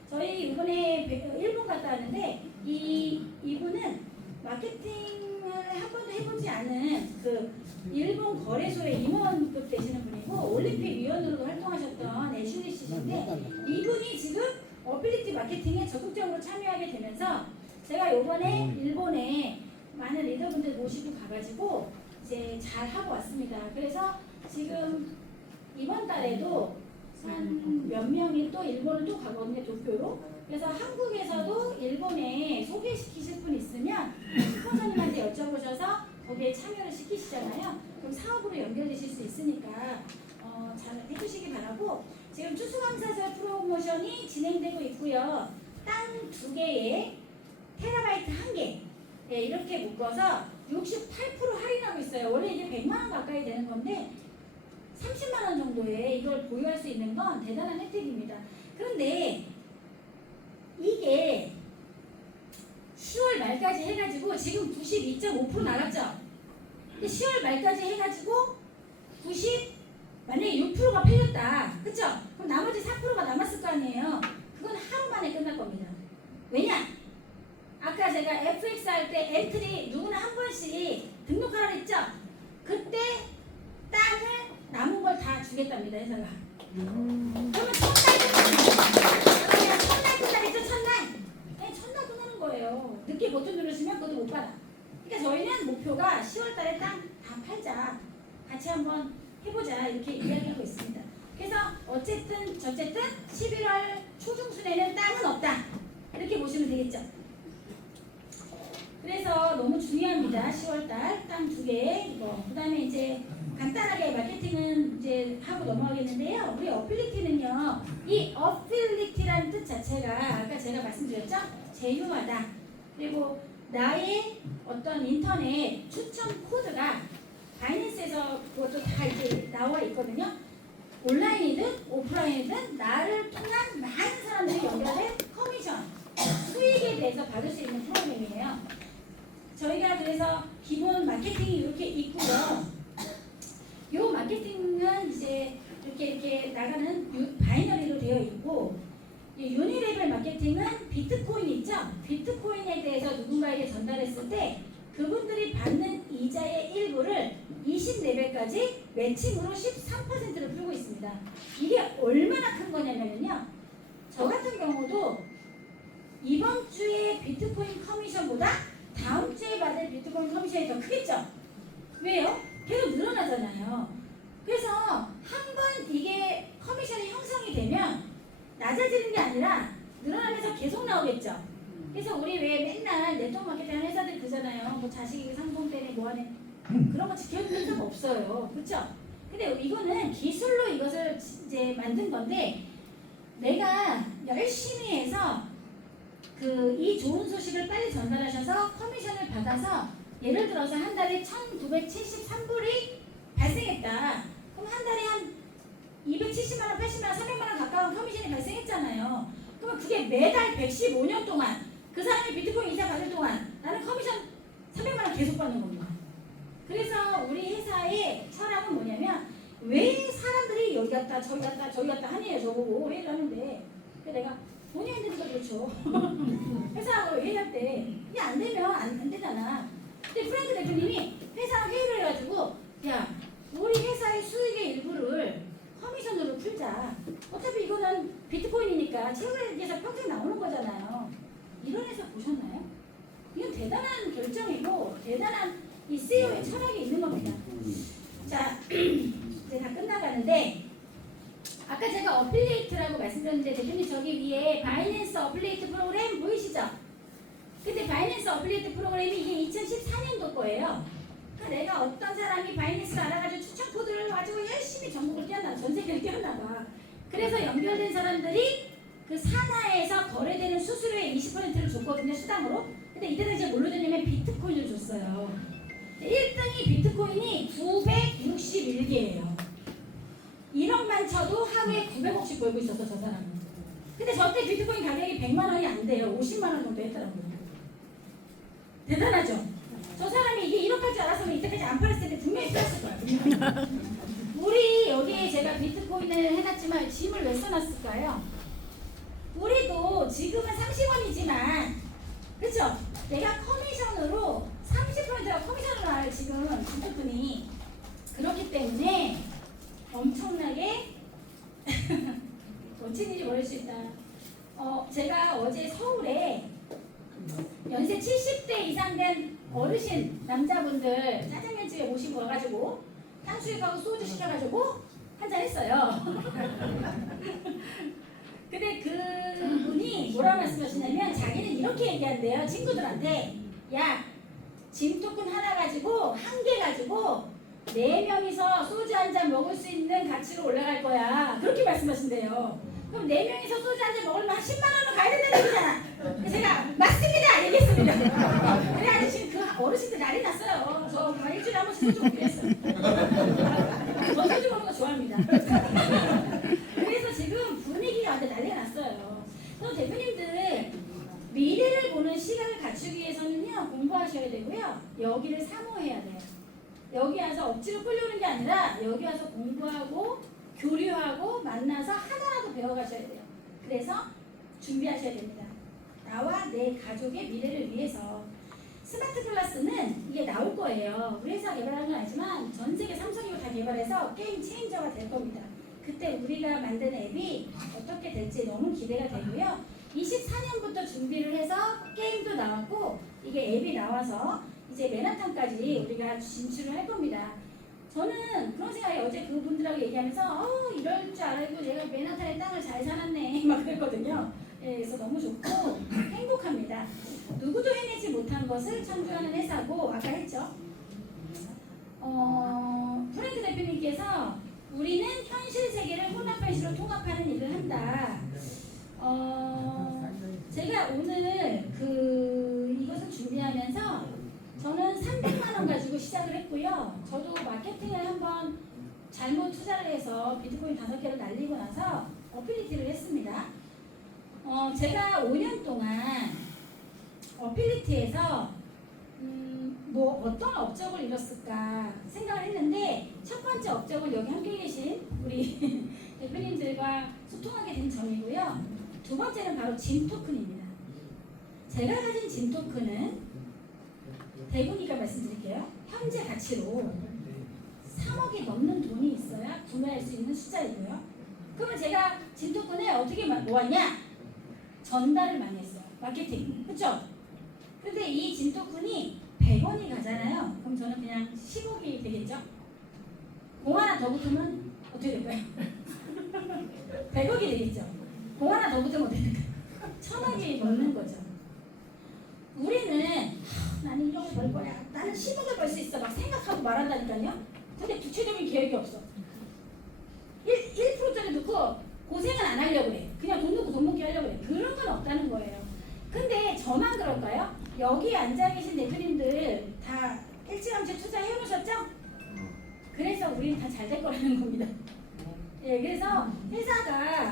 저희 이번에 일본 갔다 왔는데 이분은 마케팅을 한 번도 해보지 않은 그 일본 거래소의 임원급 되시는 분이고 올림픽 위원으로도 활동하셨던 애슐리 씨인데 이분이 지금 어빌리티 마케팅에 적극적으로 참여하게 되면서 제가 이번에 일본에 많은 리더분들 모시고 가가지고 이제 잘 하고 왔습니다. 그래서 지금 이번 달에도 한 몇 명이 또 일본을 또 가거든요, 도쿄로. 그래서 한국에서도 일본에 소개시키실 분 있으면 스폰서님한테 여쭤보셔서 거기에 참여를 시키시잖아요. 그럼 사업으로 연결되실 수 있으니까 잘 해주시기 바라고 지금 추수감사절 프로모션이 진행되고 있고요. 땅 2개에 테라바이트 1개 네, 이렇게 묶어서 68% 할인하고 있어요. 원래 이게 100만 원 가까이 되는 건데 30만 원 정도에 이걸 보유할 수 있는 건 대단한 혜택입니다. 그런데 이게 10월 말까지 해가지고 지금 92.5% 나갔죠? 근데 10월 말까지 해가지고 만약에 6%가 팔렸다. 그쵸? 그럼 나머지 4%가 남았을 거 아니에요? 그건 하루 만에 끝날 겁니다. 왜냐? 아까 제가 FX 할 때 엔트리 누구나 한 번씩 등록하라고 했죠? 그때 땅을 남은 걸 다 주겠답니다, 회사가. 그러면 첫날 끝나겠죠, 첫날? 네, 첫날 끝나는 거예요. 늦게 버튼 누르시면 그것도 못 받아. 그러니까 저희는 목표가 10월 달에 땅 다 팔자. 같이 한번 해보자. 이렇게 이야기하고 있습니다. 그래서 어쨌든 11월 초중순에는 땅은 없다. 이렇게 보시면 되겠죠. 그래서 너무 중요합니다. 10월달 땅 2개 이거. 그 다음에 이제 간단하게 마케팅은 이제 하고 넘어가겠는데요. 우리 어필리티는요. 이 어필리티라는 뜻 자체가 아까 제가 말씀드렸죠. 제휴하다. 그리고 나의 어떤 인터넷 추천 코드가 바이낸스에서 그것도 다 이제 나와 있거든요. 온라인이든 오프라인이든 나를 통한 많은 사람들이 연결된 커미션 수익에 대해서 받을 수 있는 프로그램이에요. 저희가 그래서 기본 마케팅이 이렇게 있고요. 이 마케팅은 이제 이렇게 나가는 바이너리로 되어 있고 유니레벨 마케팅은 비트코인 있죠? 비트코인에 대해서 누군가에게 전달했을 때 그분들이 받는 이자의 일부를 20레벨까지 매칭으로 13%를 풀고 있습니다. 이게 얼마나 큰 거냐면요. 저 같은 경우도 이번 주에 비트코인 커미션보다 다음 주에 받을 비트코인 커미션이 더 크겠죠? 왜요? 계속 늘어나잖아요. 그래서 한 번 이게 커미션이 형성이 되면 낮아지는 게 아니라 늘어나면서 계속 나오겠죠? 그래서 우리 왜 맨날 네트워크 마케팅 하는 회사들 그러잖아요. 뭐 자식이 상품 때문에 뭐하네. 그런 거 지켜주는 데가 없어요. 그렇죠? 근데 이거는 기술로 이것을 이제 만든 건데 내가 열심히 해서 이 좋은 소식을 빨리 전달하셔서 커미션을 받아서 예를 들어서 한 달에 1,973불이 발생했다. 그럼 한 달에 한 270만 원, 80만 원, 300만 원 가까운 커미션이 발생했잖아요. 그러면 그게 매달 115년 동안 그 사람이 비트코인 이자 받을 동안 나는 커미션 300만 원 계속 받는 겁니다. 그래서 우리 회사의 철학은 뭐냐면 왜 사람들이 여기 갔다 저기 갔다 저기 갔다 하네요. 저보고 회의를 하는데 내가 본인한테도 그렇죠. 회사하고 회의할 때 이게 안 되면 안 되잖아. 근데 프랭크 대표님이 회사랑 회의를 해가지고 야 우리 회사의 수익의 일부를 커미션으로 풀자. 어차피 이거는 비트코인이니까 채굴에서 평생 나오는 거잖아요. 이런 회사 보셨나요? 이건 대단한 결정이고 대단한 이 CEO의 철학이 있는 겁니다. 자 이제 다 끝나가는데 아까 아까 제가 어플리에이트라고 말씀드렸는데 대표님 저기 위에 바이낸스 어플리에이트 프로그램 보이시죠? 근데 바이낸스 어플리에이트 프로그램이 이게 2014년도 거예요. 그러니까 내가 어떤 사람이 바이낸스를 알아가지고 추천 코드를 가지고 열심히 전국을 뛰어나 전 세계를 뛰어나봐. 그래서 연결된 사람들이 그 산하에서 거래되는 수수료의 20%를 줬거든요, 수당으로. 근데 이때 당시에 뭘로 줬냐면 비트코인을 줬어요. 1등이 비트코인이 961개예요. 1억만 쳐도 하루에 900억씩 벌고 있었어, 저 사람은. 근데 저때 비트코인 가격이 100만 원이 안 돼요. 50만 원 정도 했더라고요. 대단하죠? 저 사람이 이게 1억 할 줄 알았으면 이때까지 안 팔았을 텐데 분명히 팔았을 거야. 분명히. 우리 여기에 제가 비트코인을 해놨지만 짐을 왜 써놨을까요? 우리도 지금은 30원이지만 그렇죠? 내가 커미션으로 30%가 커미션으로 나요 지금 비트코인이. 그렇기 때문에 엄청나게 멋진 일이 벌어질 수 있다. 제가 어제 서울에 연세 70대 이상 된 어르신 남자분들 짜장면집에 모시고 와가지고 탕수육하고 소주 시켜가지고 한잔 했어요. 근데 그분이 뭐라고 말씀하시냐면 자기는 이렇게 얘기한대요. 친구들한테 야, 짐 토큰 하나 가지고 한 개 가지고 4명이서 소주 한 잔 먹을 수 있는 가치로 올라갈 거야. 그렇게 말씀하신대요. 그럼 4명이서 소주 한 잔 먹으려면 한 10만 원은 가야 된다는 얘기잖아. 그래서 제가 맞습니다! 얘기했습니다. 그래가지고 지금 그 어르신들 난리 났어요. 저 일주일에 한 번씩 소주 먹기로 했어요. 저 소주 먹는 거 좋아합니다. 그래서 지금 분위기가 완전 난리가 났어요. 그래서 대표님들 미래를 보는 시각을 갖추기 위해서는요 공부하셔야 되고요. 여기를 사모해야 돼요. 여기 와서 억지로 끌려오는 게 아니라 여기 와서 공부하고 교류하고 만나서 하나라도 배워가셔야 돼요. 그래서 준비하셔야 됩니다. 나와 내 가족의 미래를 위해서. 스마트 클래스는 이게 나올 거예요. 우리 회사 개발하는 건 아니지만 전 세계 삼성이고 다 개발해서 게임 체인저가 될 겁니다. 그때 우리가 만든 앱이 어떻게 될지 너무 기대가 되고요. 24년부터 준비를 해서 게임도 나왔고 이게 앱이 나와서 이제 맨하탄까지 우리가 진출을 할 겁니다. 저는 그런 생각이 어제 그분들하고 얘기하면서 이럴 줄 알고 얘가 맨하탄의 땅을 잘 살았네 막 그랬거든요. 예, 그래서 너무 좋고 행복합니다. 누구도 해내지 못한 것을 창조하는 회사고 아까 했죠. 프랭크 대표님께서 우리는 현실 세계를 혼합 현실로 통합하는 일을 한다. 제가 오늘 이것을 준비하면서 저는 300만 원 가지고 시작을 했고요. 저도 마케팅을 한번 잘못 투자를 해서 비트코인 5개를 날리고 나서 어필리티를 했습니다. 제가 5년 동안 어필리티에서 뭐 어떤 업적을 이뤘을까 생각을 했는데 첫 번째 업적은 여기 함께 계신 우리 대표님들과 소통하게 된 점이고요. 두 번째는 바로 짐 토큰입니다. 제가 가진 짐 토큰은 대구니까 말씀드릴게요. 현재 가치로 3억이 넘는 돈이 있어야 구매할 수 있는 숫자이고요. 그러면 제가 짐 토큰에 어떻게 모았냐? 전달을 많이 했어요. 마케팅. 그렇죠? 근데 이 짐 토큰이 100원이 가잖아요. 그럼 저는 그냥 10억이 되겠죠? 공 하나 더 붙으면 어떻게 될까요? 100억이 되겠죠? 공 하나 더 붙으면 어떻게 될까요? 1000억이 넘는 거죠. 우리는 나는 1억을 벌 거야. 나는 10억을 벌 수 있어. 막 생각하고 말한다니까요. 근데 구체적인 계획이 없어. 1%짜리 넣고 고생은 안 하려고 해. 그냥 돈 넣고 돈 먹기 하려고 해. 그런 건 없다는 거예요. 근데 저만 그럴까요? 여기 앉아 계신 대표님들 다 일찌감치 투자해 놓으셨죠? 그래서 우리는 다 잘 될 거라는 겁니다. 예, 그래서 회사가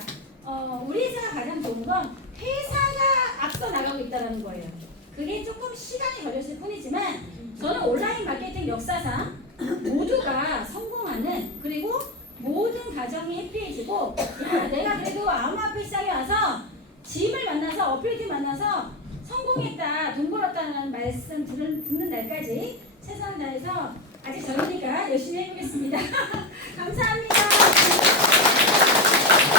우리 회사가 가장 좋은 건 회사가 앞서 나가고 있다는 거예요. 그게 조금 시간이 걸렸을 뿐이지만 저는 온라인 마케팅 역사상 모두가 성공하는 그리고 모든 가정이 해피해지고 야, 내가 그래도 암호화폐 시장에 와서 짐을 만나서 어필리티 만나서 성공했다 돈 벌었다는 말씀 듣는 날까지 최선을 다해서 아직 젊으니까 열심히 해보겠습니다. 감사합니다.